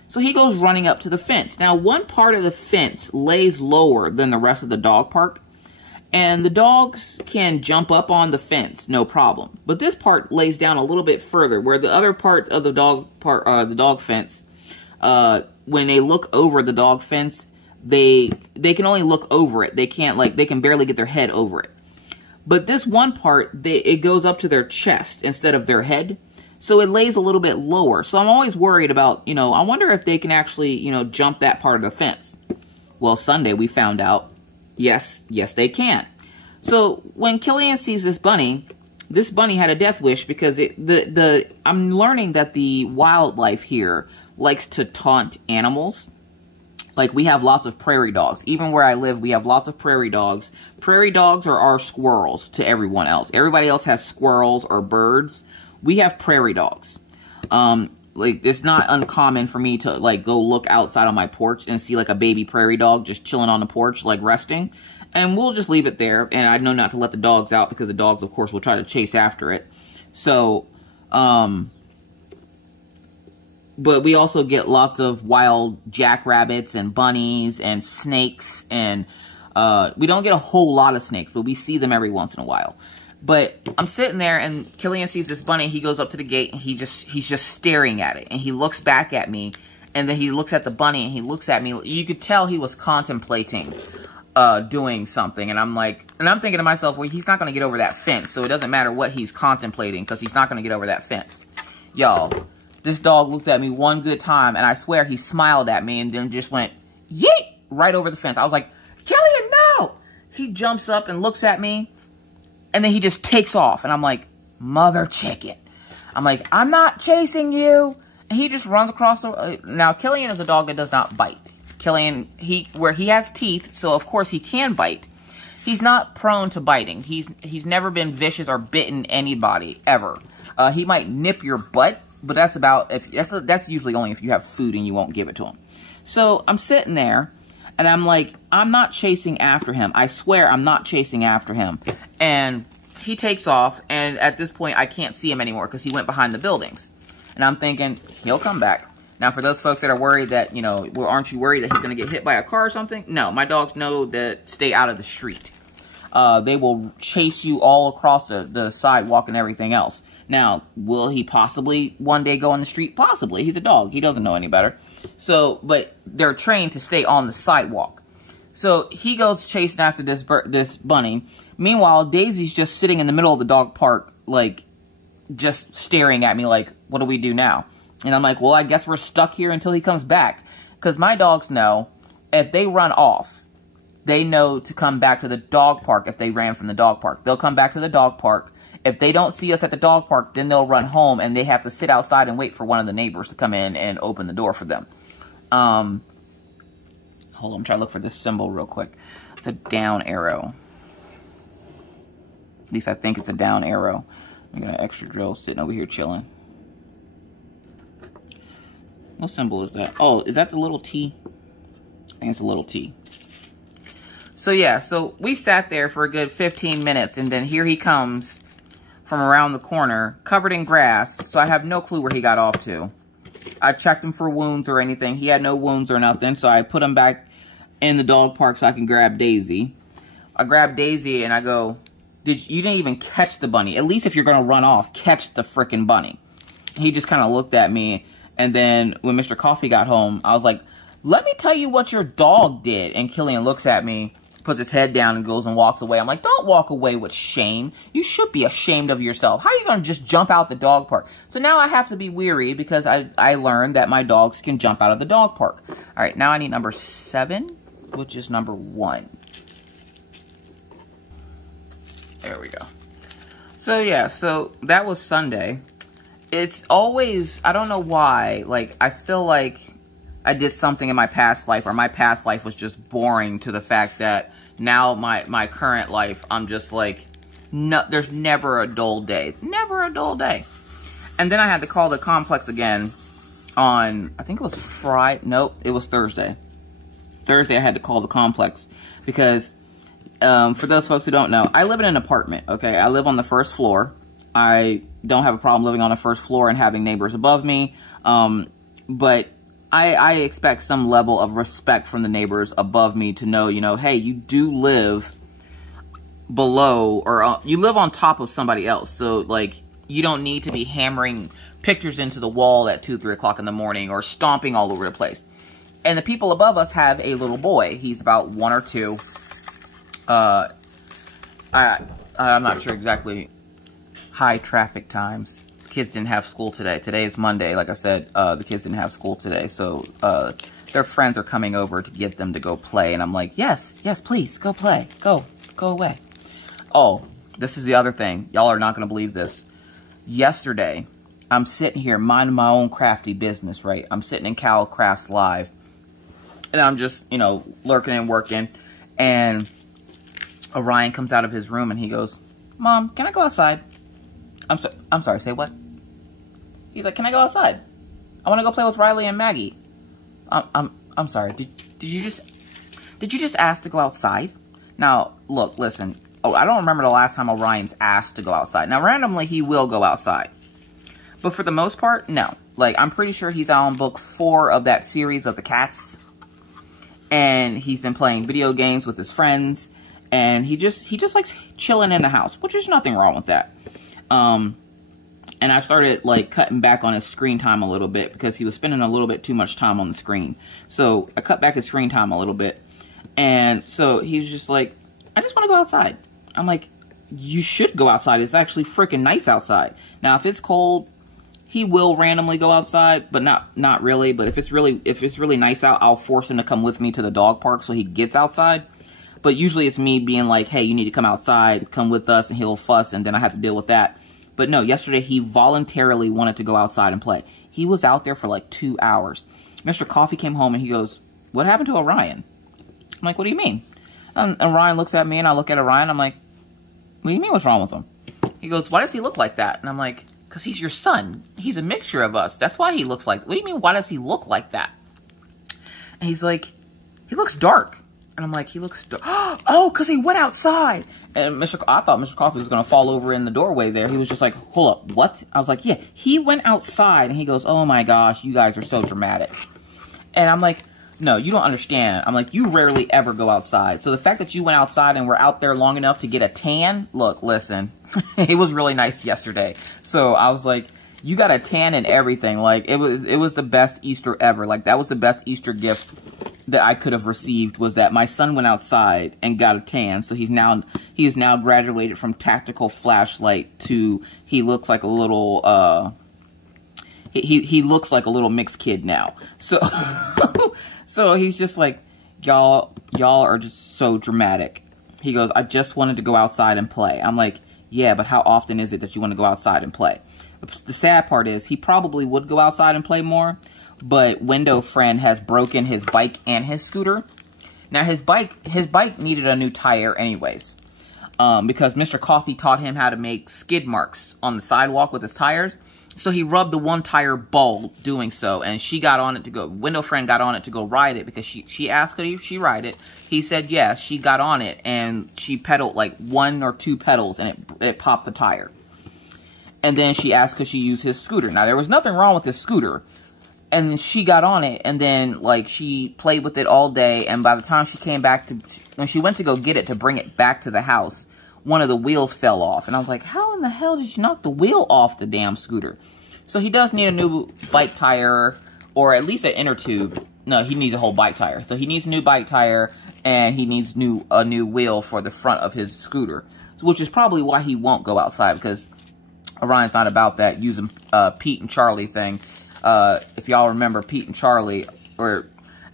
So he goes running up to the fence. Now, one part of the fence lays lower than the rest of the dog park, and the dogs can jump up on the fence, no problem. But this part lays down a little bit further, where the other part of the dog fence, when they look over the dog fence, they can only look over it. They can't, like, they can barely get their head over it. But this one part, it goes up to their chest instead of their head. So it lays a little bit lower. So I'm always worried about, you know, I wonder if they can actually, you know, jump that part of the fence. Well, Sunday we found out, yes, they can. So when Killian sees this bunny had a death wish because I'm learning that the wildlife here likes to taunt animals. Like, we have lots of prairie dogs. Even where I live, we have lots of prairie dogs. Prairie dogs are our squirrels to everyone else. Everybody else has squirrels or birds. We have prairie dogs. Like, it's not uncommon for me to, like, go look outside on my porch and see, like, a baby prairie dog just chilling on the porch, like, resting. And we'll just leave it there. And I know not to let the dogs out because the dogs, of course, will try to chase after it. So, but we also get lots of wild jackrabbits and bunnies and snakes. And we don't get a whole lot of snakes, but we see them every once in a while. But I'm sitting there, and Killian sees this bunny. He goes up to the gate, and he's just staring at it. And he looks back at me, and then he looks at the bunny, and he looks at me. You could tell he was contemplating doing something. And I'm like, and I'm thinking to myself, well, he's not going to get over that fence. So it doesn't matter what he's contemplating, because he's not going to get over that fence. Y'all, this dog looked at me one good time, and I swear he smiled at me and then just went, yeet, right over the fence. I was like, Killian, no! He jumps up and looks at me. And then he just takes off. And I'm like, mother chicken. I'm like, I'm not chasing you. And he just runs across the... now, Killian is a dog that does not bite. Killian, where he has teeth, so of course he can bite. He's not prone to biting. He's never been vicious or bitten anybody, ever. He might nip your butt, but that's about... that's usually only if you have food and you won't give it to him. So I'm sitting there, and I'm like, I'm not chasing after him. I swear I'm not chasing after him. And he takes off, and at this point, I can't see him anymore because he went behind the buildings. And I'm thinking, he'll come back. Now, for those folks that are worried that, you know, well, aren't you worried that he's going to get hit by a car or something? No, my dogs know that stay out of the street. They will chase you all across the sidewalk and everything else. Now, will he possibly one day go on the street? Possibly. He's a dog. He doesn't know any better. So, but they're trained to stay on the sidewalk. So he goes chasing after this bunny. Meanwhile, Daisy's just sitting in the middle of the dog park, like, just staring at me like, what do we do now? And I'm like, well, I guess we're stuck here until he comes back. Because my dogs know if they run off, they know to come back to the dog park if they ran from the dog park. They'll come back to the dog park. If they don't see us at the dog park, then they'll run home, and they have to sit outside and wait for one of the neighbors to come in and open the door for them. Hold on, I'm trying to look for this symbol real quick. It's a down arrow. At least I think it's a down arrow. I got an extra drill sitting over here chilling. What symbol is that? Oh, is that the little T? I think it's a little T. So yeah, so we sat there for a good 15 minutes, and then here he comes from around the corner, covered in grass, so I have no clue where he got off to. I checked him for wounds or anything. He had no wounds or nothing, so I put him back in the dog park so I can grab Daisy. I grabbed Daisy and I go, you didn't even catch the bunny. At least if you're going to run off, catch the frickin' bunny. He just kind of looked at me, and then when Mr. Coffee got home, I was like, let me tell you what your dog did. And Killian looks at me, puts his head down, and goes and walks away. I'm like, don't walk away with shame. You should be ashamed of yourself. How are you going to just jump out the dog park? So now I have to be weary because I learned that my dogs can jump out of the dog park. All right, now I need number 7, which is number 1. There we go. So yeah, so that was Sunday. It's always, I don't know why, like, I feel like I did something in my past life, or my past life was just boring to the fact that now my current life, I'm just like, no, there's never a dull day. Never a dull day. And then I had to call the complex again on, I think it was Friday. Nope, it was Thursday. Thursday I had to call the complex because For those folks who don't know, I live in an apartment, okay? I live on the first floor. I don't have a problem living on the first floor and having neighbors above me. But I expect some level of respect from the neighbors above me to know, you know, hey, you do live below, or you live on top of somebody else. So, like, you don't need to be hammering pictures into the wall at 2, 3 o'clock in the morning or stomping all over the place. And the people above us have a little boy. He's about 1 or 2. I'm not sure exactly. High traffic times. Kids didn't have school today. Today is Monday. Like I said, the kids didn't have school today. So, their friends are coming over to get them to go play. And I'm like, yes, please, go play. Go away. Oh, this is the other thing. Y'all are not going to believe this. Yesterday, I'm sitting here minding my own crafty business, right? I'm sitting in Cal Crafts Live. And I'm just, you know, lurking and working. And Orion comes out of his room and he goes, Mom, can I go outside? I'm sorry, say what? He's like, can I go outside? I want to go play with Riley and Maggie. I'm sorry. Did you just ask to go outside? Now, look, listen. Oh, I don't remember the last time Orion's asked to go outside. Now, randomly, he will go outside. But for the most part, no. Like, I'm pretty sure he's on book 4 of that series of the cats. And he's been playing video games with his friends. And he just likes chilling in the house, which is nothing wrong with that. And I started, like, cutting back on his screen time a little bit because he was spending a little bit too much time on the screen. So, I cut back his screen time a little bit. And so, he's just like, I just want to go outside. I'm like, you should go outside. It's actually freaking nice outside. Now, if it's cold, he will randomly go outside, but not really. But if it's really nice out, I'll force him to come with me to the dog park so he gets outside. But usually it's me being like, hey, you need to come outside, come with us, and he'll fuss, and then I have to deal with that. But no, yesterday he voluntarily wanted to go outside and play. He was out there for like 2 hours. Mr. Coffee came home and he goes, what happened to Orion? I'm like, what do you mean? And Orion looks at me and I look at Orion. I'm like, what do you mean what's wrong with him? He goes, why does he look like that? And I'm like, because he's your son. He's a mixture of us. That's why he looks like, what do you mean, why does he look like that? And he's like, he looks dark. And I'm like, he looks dark. Oh, because he went outside. And I thought Mr. Coffee was going to fall over in the doorway there. He was just like, hold up, what? I was like, yeah, he went outside. And he goes, oh my gosh, you guys are so dramatic. And I'm like, no, you don't understand. I'm like, you rarely ever go outside. So the fact that you went outside and were out there long enough to get a tan, look, listen, it was really nice yesterday. So I was like, you got a tan and everything. Like, it was the best Easter ever. Like, that was the best Easter gift that I could have received, was that my son went outside and got a tan. So he is now graduated from tactical flashlight to he looks like a little he looks like a little mixed kid now. So so he's just like, y'all are just so dramatic. He goes, I just wanted to go outside and play. I'm like, yeah, but how often is it that you want to go outside and play? The sad part is he probably would go outside and play more, but Window Friend has broken his bike and his scooter. Now his bike needed a new tire anyways, because Mr. Coffee taught him how to make skid marks on the sidewalk with his tires. So he rubbed the one tire bald doing so, and she got on it to go. Window Friend got on it to go ride it because she asked could she ride it. He said yes. She got on it and she pedaled like 1 or 2 pedals and it popped the tire. And then she asked could she use his scooter. Now there was nothing wrong with his scooter. And then she got on it, and then, like, she played with it all day, and by the time she came back when she went to go get it to bring it back to the house, one of the wheels fell off. And I was like, how in the hell did you knock the wheel off the damn scooter? So he does need a new bike tire, or at least an inner tube. No, he needs a whole bike tire. So he needs a new bike tire, and he needs a new wheel for the front of his scooter, which is probably why he won't go outside, because Orion's not about that using Pete and Charlie thing. If y'all remember Pete and Charlie, or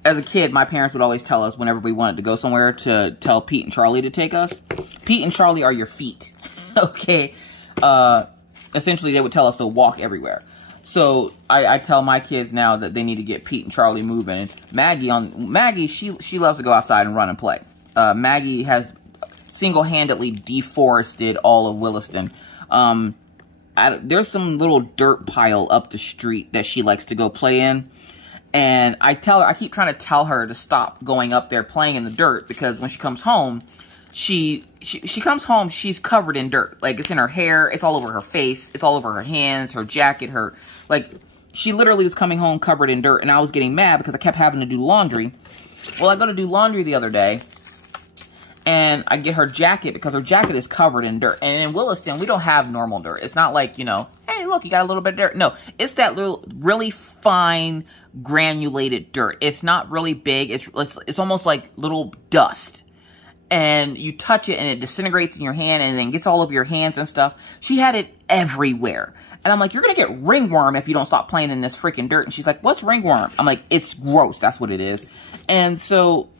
as a kid, my parents would always tell us whenever we wanted to go somewhere to tell Pete and Charlie to take us. Pete and Charlie are your feet, okay? Essentially, they would tell us to walk everywhere. So I tell my kids now that they need to get Pete and Charlie moving. And Maggie, she loves to go outside and run and play. Maggie has single-handedly deforested all of Williston. There's some little dirt pile up the street that she likes to go play in. And I keep trying to tell her to stop going up there playing in the dirt, because when she comes home, she comes home, she's covered in dirt. Like, it's in her hair, it's all over her face, it's all over her hands, her jacket, her, like, she literally was coming home covered in dirt, and I was getting mad because I kept having to do laundry. Well, I go to do laundry the other day, and I get her jacket because her jacket is covered in dirt. And in Williston, we don't have normal dirt. It's not like, you know, hey, look, you got a little bit of dirt. No, it's that little, really fine, granulated dirt. It's not really big. It's almost like little dust. And you touch it, and it disintegrates in your hand, and then gets all over your hands and stuff. She had it everywhere. And I'm like, you're going to get ringworm if you don't stop playing in this freaking dirt. And she's like, what's ringworm? I'm like, it's gross. That's what it is. And so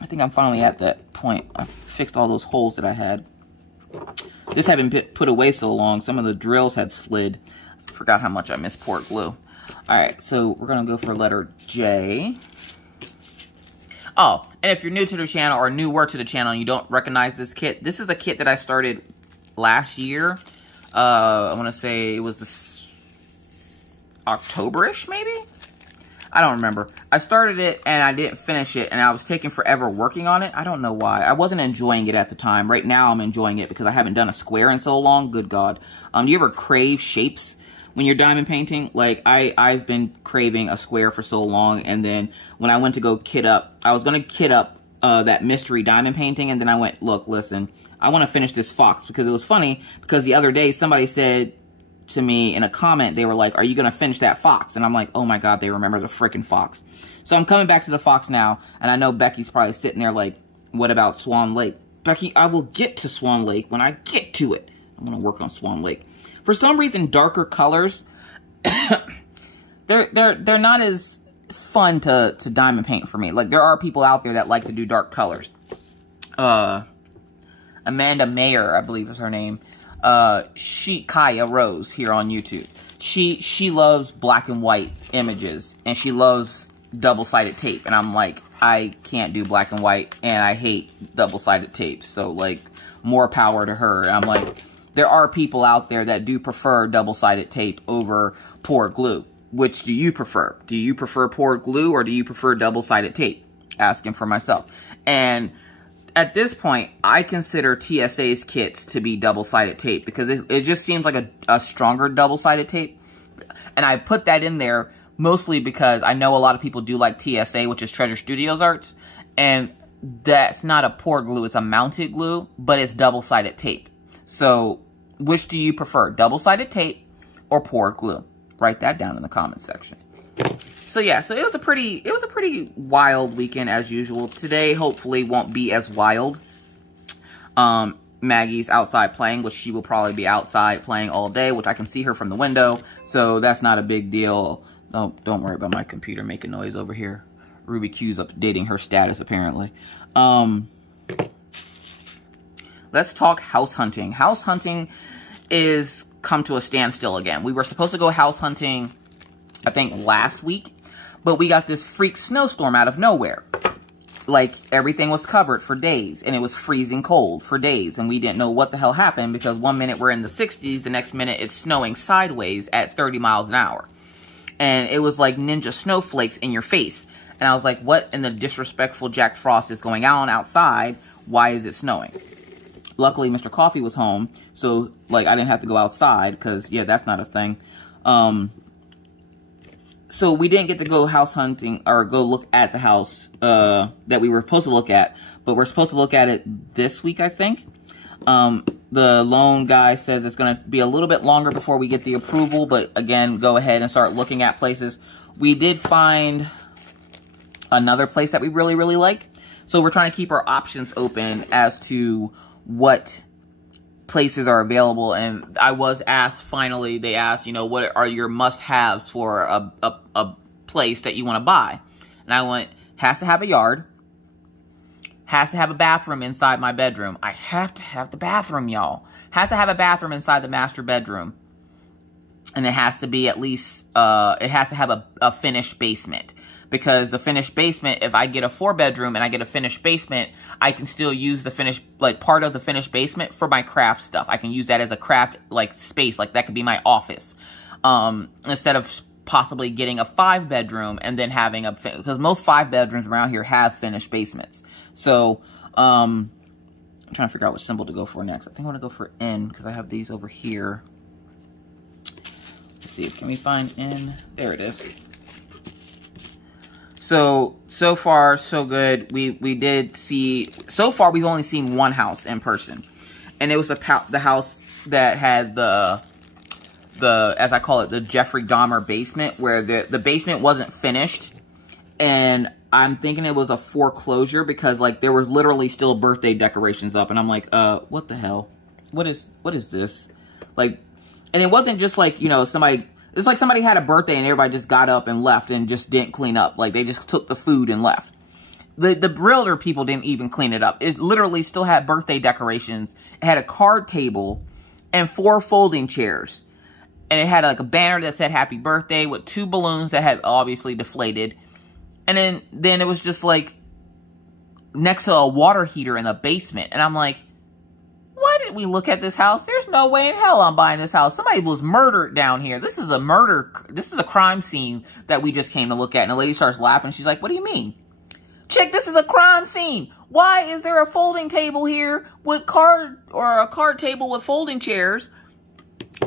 I think I'm finally at that point. I fixed all those holes that I had. This had been put away so long. Some of the drills had slid. I forgot how much I miss port glue. All right, so we're going to go for letter J. Oh, and if you're new to the channel or newer to the channel and you don't recognize this kit, this is a kit that I started last year. I want to say it was this October-ish, maybe? I don't remember. I started it and I didn't finish it, and I was taking forever working on it. I don't know why. I wasn't enjoying it at the time. Right now I'm enjoying it because I haven't done a square in so long. Good God. Do you ever crave shapes when you're diamond painting? Like, I've been craving a square for so long, and then when I went to go kit up, I was going to kit up that mystery diamond painting, and then I went, look, listen, I want to finish this fox, because it was funny, because the other day somebody said to me in a comment, they were like, are you going to finish that fox? And I'm like, oh my God, they remember the freaking fox. So I'm coming back to the fox now, and I know Becky's probably sitting there like, what about Swan Lake? Becky, I will get to Swan Lake when I get to it. I'm going to work on Swan Lake. For some reason, darker colors, they're not as fun to diamond paint for me. Like, there are people out there that like to do dark colors. Amanda Mayer, I believe is her name. Kaya Rose here on YouTube. She loves black and white images, and she loves double-sided tape. And I'm like, I can't do black and white, and I hate double-sided tape. So, like, more power to her. And I'm like, there are people out there that do prefer double-sided tape over poured glue. Which do you prefer? Do you prefer poured glue, or do you prefer double-sided tape? Asking for myself. And at this point, I consider TSA's kits to be double-sided tape, because it just seems like a stronger double-sided tape. And I put that in there mostly because I know a lot of people do like TSA, which is Treasure Studios Arts. And that's not a poured glue, it's a mounted glue, but it's double-sided tape. So, which do you prefer, double-sided tape or poured glue? Write that down in the comments section. So yeah, so it was a pretty wild weekend as usual. Today hopefully won't be as wild. Maggie's outside playing, which she will probably be outside playing all day, which I can see her from the window, so that's not a big deal. Oh, don't worry about my computer making noise over here. Ruby Q's updating her status apparently. Let's talk house hunting. House hunting is come to a standstill again. We were supposed to go house hunting, I think, last week, but we got this freak snowstorm out of nowhere. Like, everything was covered for days, and it was freezing cold for days, and we didn't know what the hell happened, because one minute we're in the 60s, the next minute it's snowing sideways at 30 miles an hour. And it was like ninja snowflakes in your face. And I was like, what in the disrespectful Jack Frost is going on outside? Why is it snowing? Luckily, Mr. Coffee was home, so, like, I didn't have to go outside, because, yeah, that's not a thing. So we didn't get to go house hunting, or go look at the house that we were supposed to look at, but we're supposed to look at it this week, I think. The loan guy says it's going to be a little bit longer before we get the approval, but again, go ahead and start looking at places. We did find another place that we really, really like, so we're trying to keep our options open as to what places are available. And I was asked, finally, they asked, you know, what are your must-haves for a place that you want to buy? And I went, has to have a yard, has to have a bathroom inside my bedroom. I have to have the bathroom, y'all. Has to have a bathroom inside the master bedroom. And it has to be at least, it has to have a finished basement. Because the finished basement, if I get a 4-bedroom and I get a finished basement, I can still use the finished, like, part of the finished basement for my craft stuff. I can use that as a craft, like, space. Like, that could be my office. Instead of possibly getting a 5-bedroom and then having a, because most 5-bedrooms around here have finished basements. So, I'm trying to figure out what symbol to go for next. I think I want to go for N because I have these over here. Let's see, can we find N? There it is. So far, so good. We did see, so far we've only seen one house in person. And it was the house that had the, as I call it, the Jeffrey Dahmer basement, where the basement wasn't finished. And I'm thinking it was a foreclosure because, like, there were literally still birthday decorations up. And I'm like, what the hell? What is this? Like, and it wasn't just like, you know, it's like somebody had a birthday and everybody just got up and left and just didn't clean up. Like, they just took the food and left. The realtor people didn't even clean it up. It literally still had birthday decorations. It had a card table and 4 folding chairs. And it had, like, a banner that said happy birthday with 2 balloons that had obviously deflated. And then it was just, like, next to a water heater in the basement. And I'm like, why did we look at this house? There's no way in hell I'm buying this house. Somebody was murdered down here. This is a crime scene that we just came to look at. And the lady starts laughing. She's like, what do you mean? Chick, this is a crime scene. Why is there a folding table here with a card table with folding chairs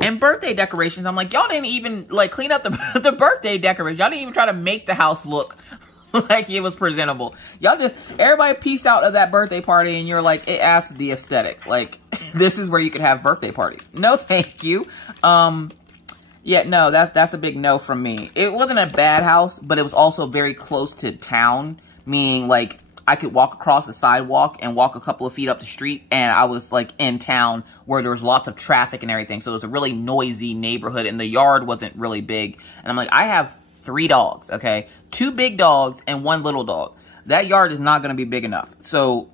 and birthday decorations? I'm like, y'all didn't even, like, clean up the birthday decorations. Y'all didn't even try to make the house look like it was presentable. Y'all just, everybody pieced out of that birthday party and you're like, it adds to the aesthetic. Like, this is where you could have birthday parties. No, thank you. Yeah, no, that's a big no from me. It wasn't a bad house, but it was also very close to town, meaning, like, I could walk across the sidewalk and walk a couple of feet up the street, and I was, like, in town where there was lots of traffic and everything, so it was a really noisy neighborhood, and the yard wasn't really big. And I'm like, I have 3 dogs, okay? 2 big dogs and 1 little dog. That yard is not going to be big enough. So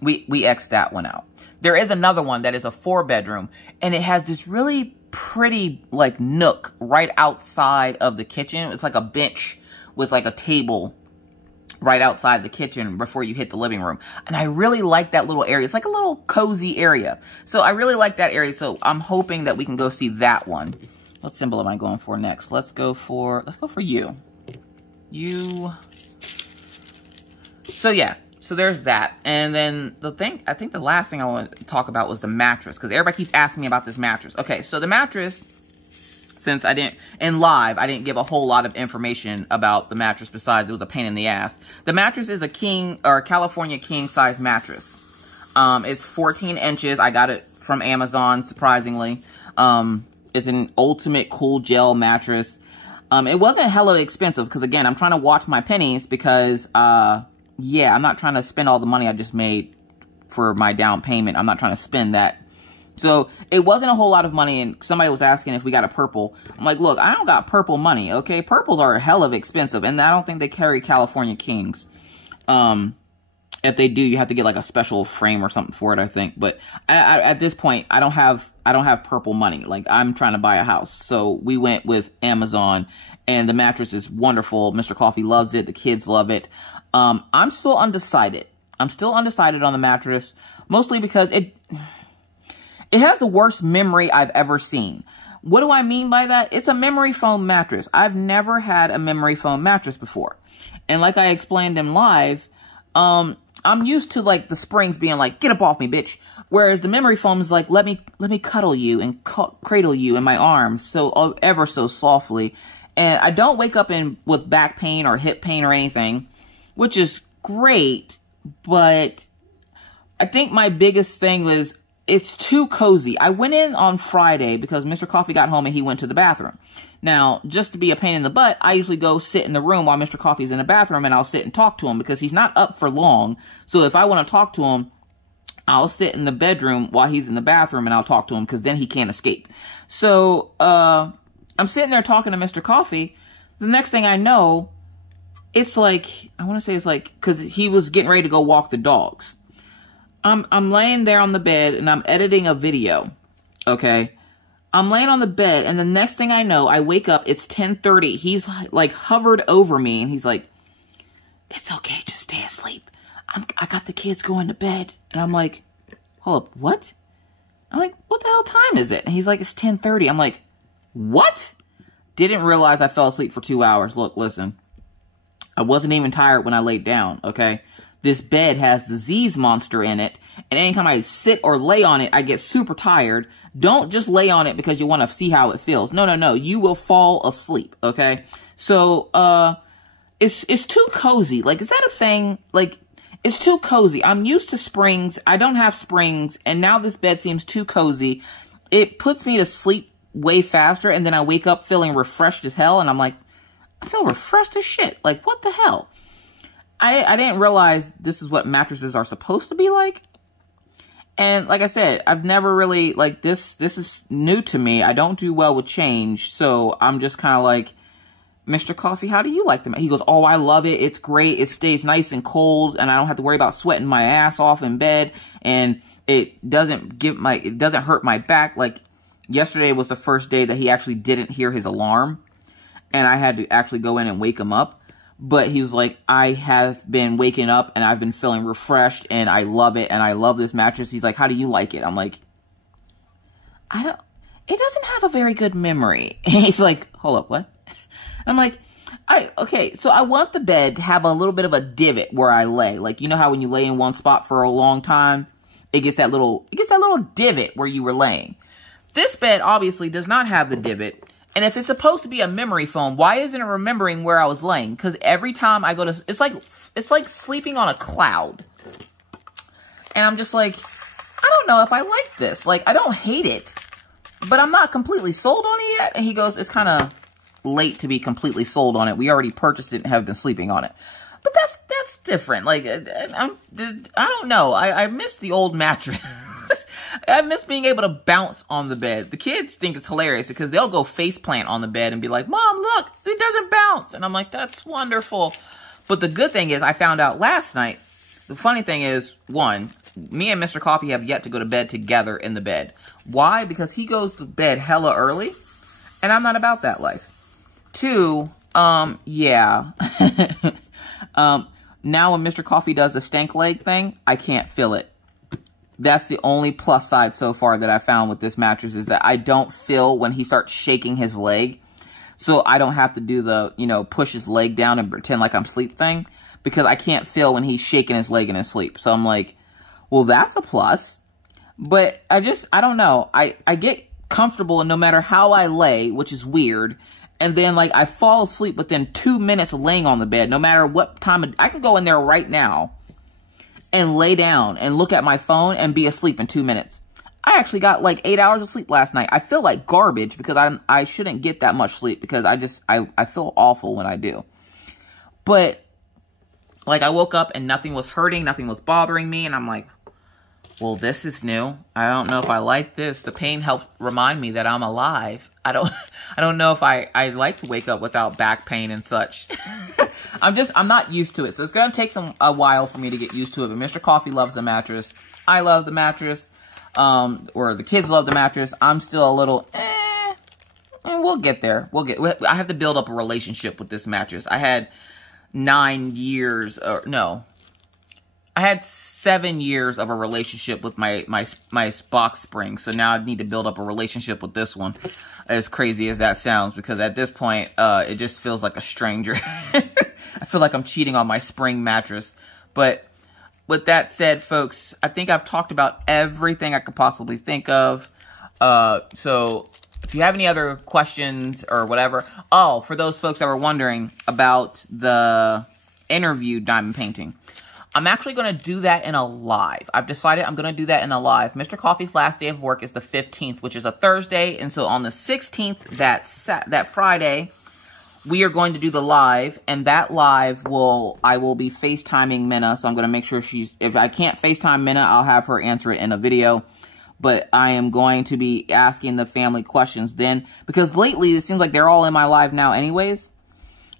we X'd that one out. There is another one that is a 4-bedroom, and it has this really pretty, like, nook right outside of the kitchen. It's like a bench with, like, a table right outside the kitchen before you hit the living room. And I really like that little area. It's like a little cozy area. So I really like that area. So I'm hoping that we can go see that one. What symbol am I going for next? Let's go for you. So yeah, so there's that. And then I think the last thing I want to talk about was the mattress, because everybody keeps asking me about this mattress. Okay, so the mattress, since I didn't give a whole lot of information about the mattress besides it was a pain in the ass. The mattress is a California king size mattress. It's 14 inches. I got it from Amazon, surprisingly. It's an ultimate cool gel mattress. It wasn't hella expensive because, again, I'm trying to watch my pennies because, yeah, I'm not trying to spend all the money I just made for my down payment. I'm not trying to spend that. So it wasn't a whole lot of money, and somebody was asking if we got a purple. I'm like, look, I don't got purple money, okay? Purples are hell of expensive, and I don't think they carry California Kings. If they do, you have to get like a special frame or something for it, I think. But at this point, I don't have purple money. Like, I'm trying to buy a house. So we went with Amazon, and the mattress is wonderful. Mr. Coffee loves it. The kids love it. I'm still undecided. I'm still undecided on the mattress, mostly because it has the worst memory I've ever seen. What do I mean by that? It's a memory foam mattress. I've never had a memory foam mattress before. And like I explained in live, I'm used to, like, the springs being like, get up off me, bitch. Whereas the memory foam is like, let me cuddle you and cradle you in my arms so ever so softly. And I don't wake up with back pain or hip pain or anything, which is great. But I think my biggest thing was it's too cozy. I went in on Friday because Mr. Coffee got home and he went to the bathroom. Now, just to be a pain in the butt, I usually go sit in the room while Mr. Coffee's in the bathroom, and I'll sit and talk to him because he's not up for long. So if I want to talk to him, I'll sit in the bedroom while he's in the bathroom, and I'll talk to him because then he can't escape. So I'm sitting there talking to Mr. Coffee. The next thing I know, it's like, I want to say it's like, because he was getting ready to go walk the dogs. I'm laying there on the bed, and I'm editing a video, okay? I'm laying on the bed, and the next thing I know, I wake up, it's 10:30. He's, like, hovered over me, and he's like, it's okay, just stay asleep. I got the kids going to bed. And I'm like, hold up, what? I'm like, what the hell time is it? And he's like, it's 10:30. I'm like, what? Didn't realize I fell asleep for 2 hours. Look, listen, I wasn't even tired when I laid down, okay? this bed has disease monster in it, and anytime I sit or lay on it, I get super tired. Don't just lay on it because you want to see how it feels. No, no, no. You will fall asleep, okay? So, it's too cozy. Like, is that a thing? Like, it's too cozy. I'm used to springs. I don't have springs, and now this bed seems too cozy. It puts me to sleep way faster, and then I wake up feeling refreshed as hell, and I'm like, I feel refreshed as shit. Like, what the hell? I didn't realize this is what mattresses are supposed to be like. And like I said, I've never really, like, this is new to me. I don't do well with change, so I'm just kind of like, Mr. Coffee, how do you like them? He goes, oh, I love it. It's great. It stays nice and cold, and I don't have to worry about sweating my ass off in bed, and it doesn't hurt my back. Like, yesterday was the first day that he actually didn't hear his alarm, and I had to actually go in and wake him up. But he was like, I have been waking up and I've been feeling refreshed and I love it and I love this mattress. He's like, how do you like it? I'm like, it doesn't have a very good memory. And he's like, hold up, what? I'm like, okay, so I want the bed to have a little bit of a divot where I lay. Like, you know how when you lay in one spot for a long time, it gets that little divot where you were laying. This bed obviously does not have the divot. And if it's supposed to be a memory foam, why isn't it remembering where I was laying? Because every time I go to, it's like sleeping on a cloud. And I'm just like, I don't know if I like this. Like, I don't hate it, but I'm not completely sold on it yet. And he goes, it's kind of late to be completely sold on it. We already purchased it and have been sleeping on it. But that's different. Like, I don't know. I miss the old mattress. I miss being able to bounce on the bed. The kids think it's hilarious because they'll go face plant on the bed and be like, Mom, look, it doesn't bounce. And I'm like, that's wonderful. But the good thing is I found out last night, the funny thing is, one, me and Mr. Coffee have yet to go to bed together in the bed. Why? Because he goes to bed hella early, and I'm not about that life. Two, yeah. Now when Mr. Coffee does the stank leg thing, I can't feel it. That's the only plus side so far that I found with this mattress is that I don't feel when he starts shaking his leg. So I don't have to do the, push his leg down and pretend like I'm asleep thing. Because I can't feel when he's shaking his leg in his sleep. So I'm like, well, that's a plus. But I don't know. I get comfortable and no matter how I lay, which is weird. And then like I fall asleep within 2 minutes of laying on the bed. No matter what time, I can go in there right now and lay down and look at my phone and be asleep in 2 minutes. I actually got like 8 hours of sleep last night. I feel like garbage because I shouldn't get that much sleep because I feel awful when I do. But like I woke up and nothing was hurting, nothing was bothering me, and I'm like, well, this is new. I don't know if I like this. The pain helped remind me that I'm alive. I don't know if I like to wake up without back pain and such. I'm not used to it. So it's going to take a while for me to get used to it. But Mr. Coffee loves the mattress. I love the mattress. Or the kids love the mattress. I'm still a little, and we'll get there. I have to build up a relationship with this mattress. I had 9 years, I had 7 years of a relationship with my box spring. So now I need to build up a relationship with this one. As crazy as that sounds, because at this point, it just feels like a stranger. I feel like I'm cheating on my spring mattress. But with that said, folks, I think I've talked about everything I could possibly think of. So if you have any other questions or whatever. Oh, for those folks that were wondering about the interview diamond painting. I'm actually going to do that in a live. I've decided I'm going to do that in a live. Mr. Coffee's last day of work is the 15th, which is a Thursday. And so on the 16th, that Friday, we are going to do the live. And that live I will be FaceTiming Minna. So I'm going to make sure if I can't FaceTime Minna, I'll have her answer it in a video. But I am going to be asking the family questions then. Because lately, it seems like they're all in my live now anyways.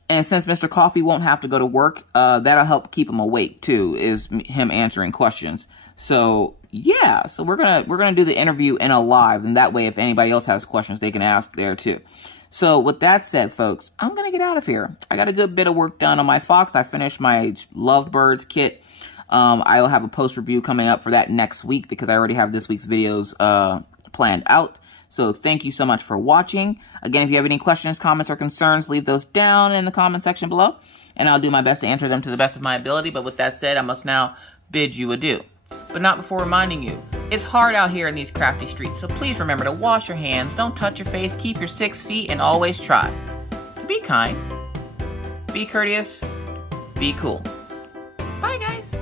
And since Mr. Coffee won't have to go to work, that'll help keep him awake too, is him answering questions. So yeah, so we're gonna do the interview in a live, and that way if anybody else has questions, they can ask there too. So with that said, folks, I'm gonna get out of here. I got a good bit of work done on my fox. I finished my Lovebirds kit. I'll have a post review coming up for that next week because I already have this week's videos planned out. So thank you so much for watching. Again, if you have any questions, comments, or concerns, leave those down in the comment section below. and I'll do my best to answer them to the best of my ability. But with that said, I must now bid you adieu. But not before reminding you, it's hard out here in these crafty streets, so please remember to wash your hands, don't touch your face, keep your 6 feet, and always try to be kind, be courteous, be cool. Bye, guys.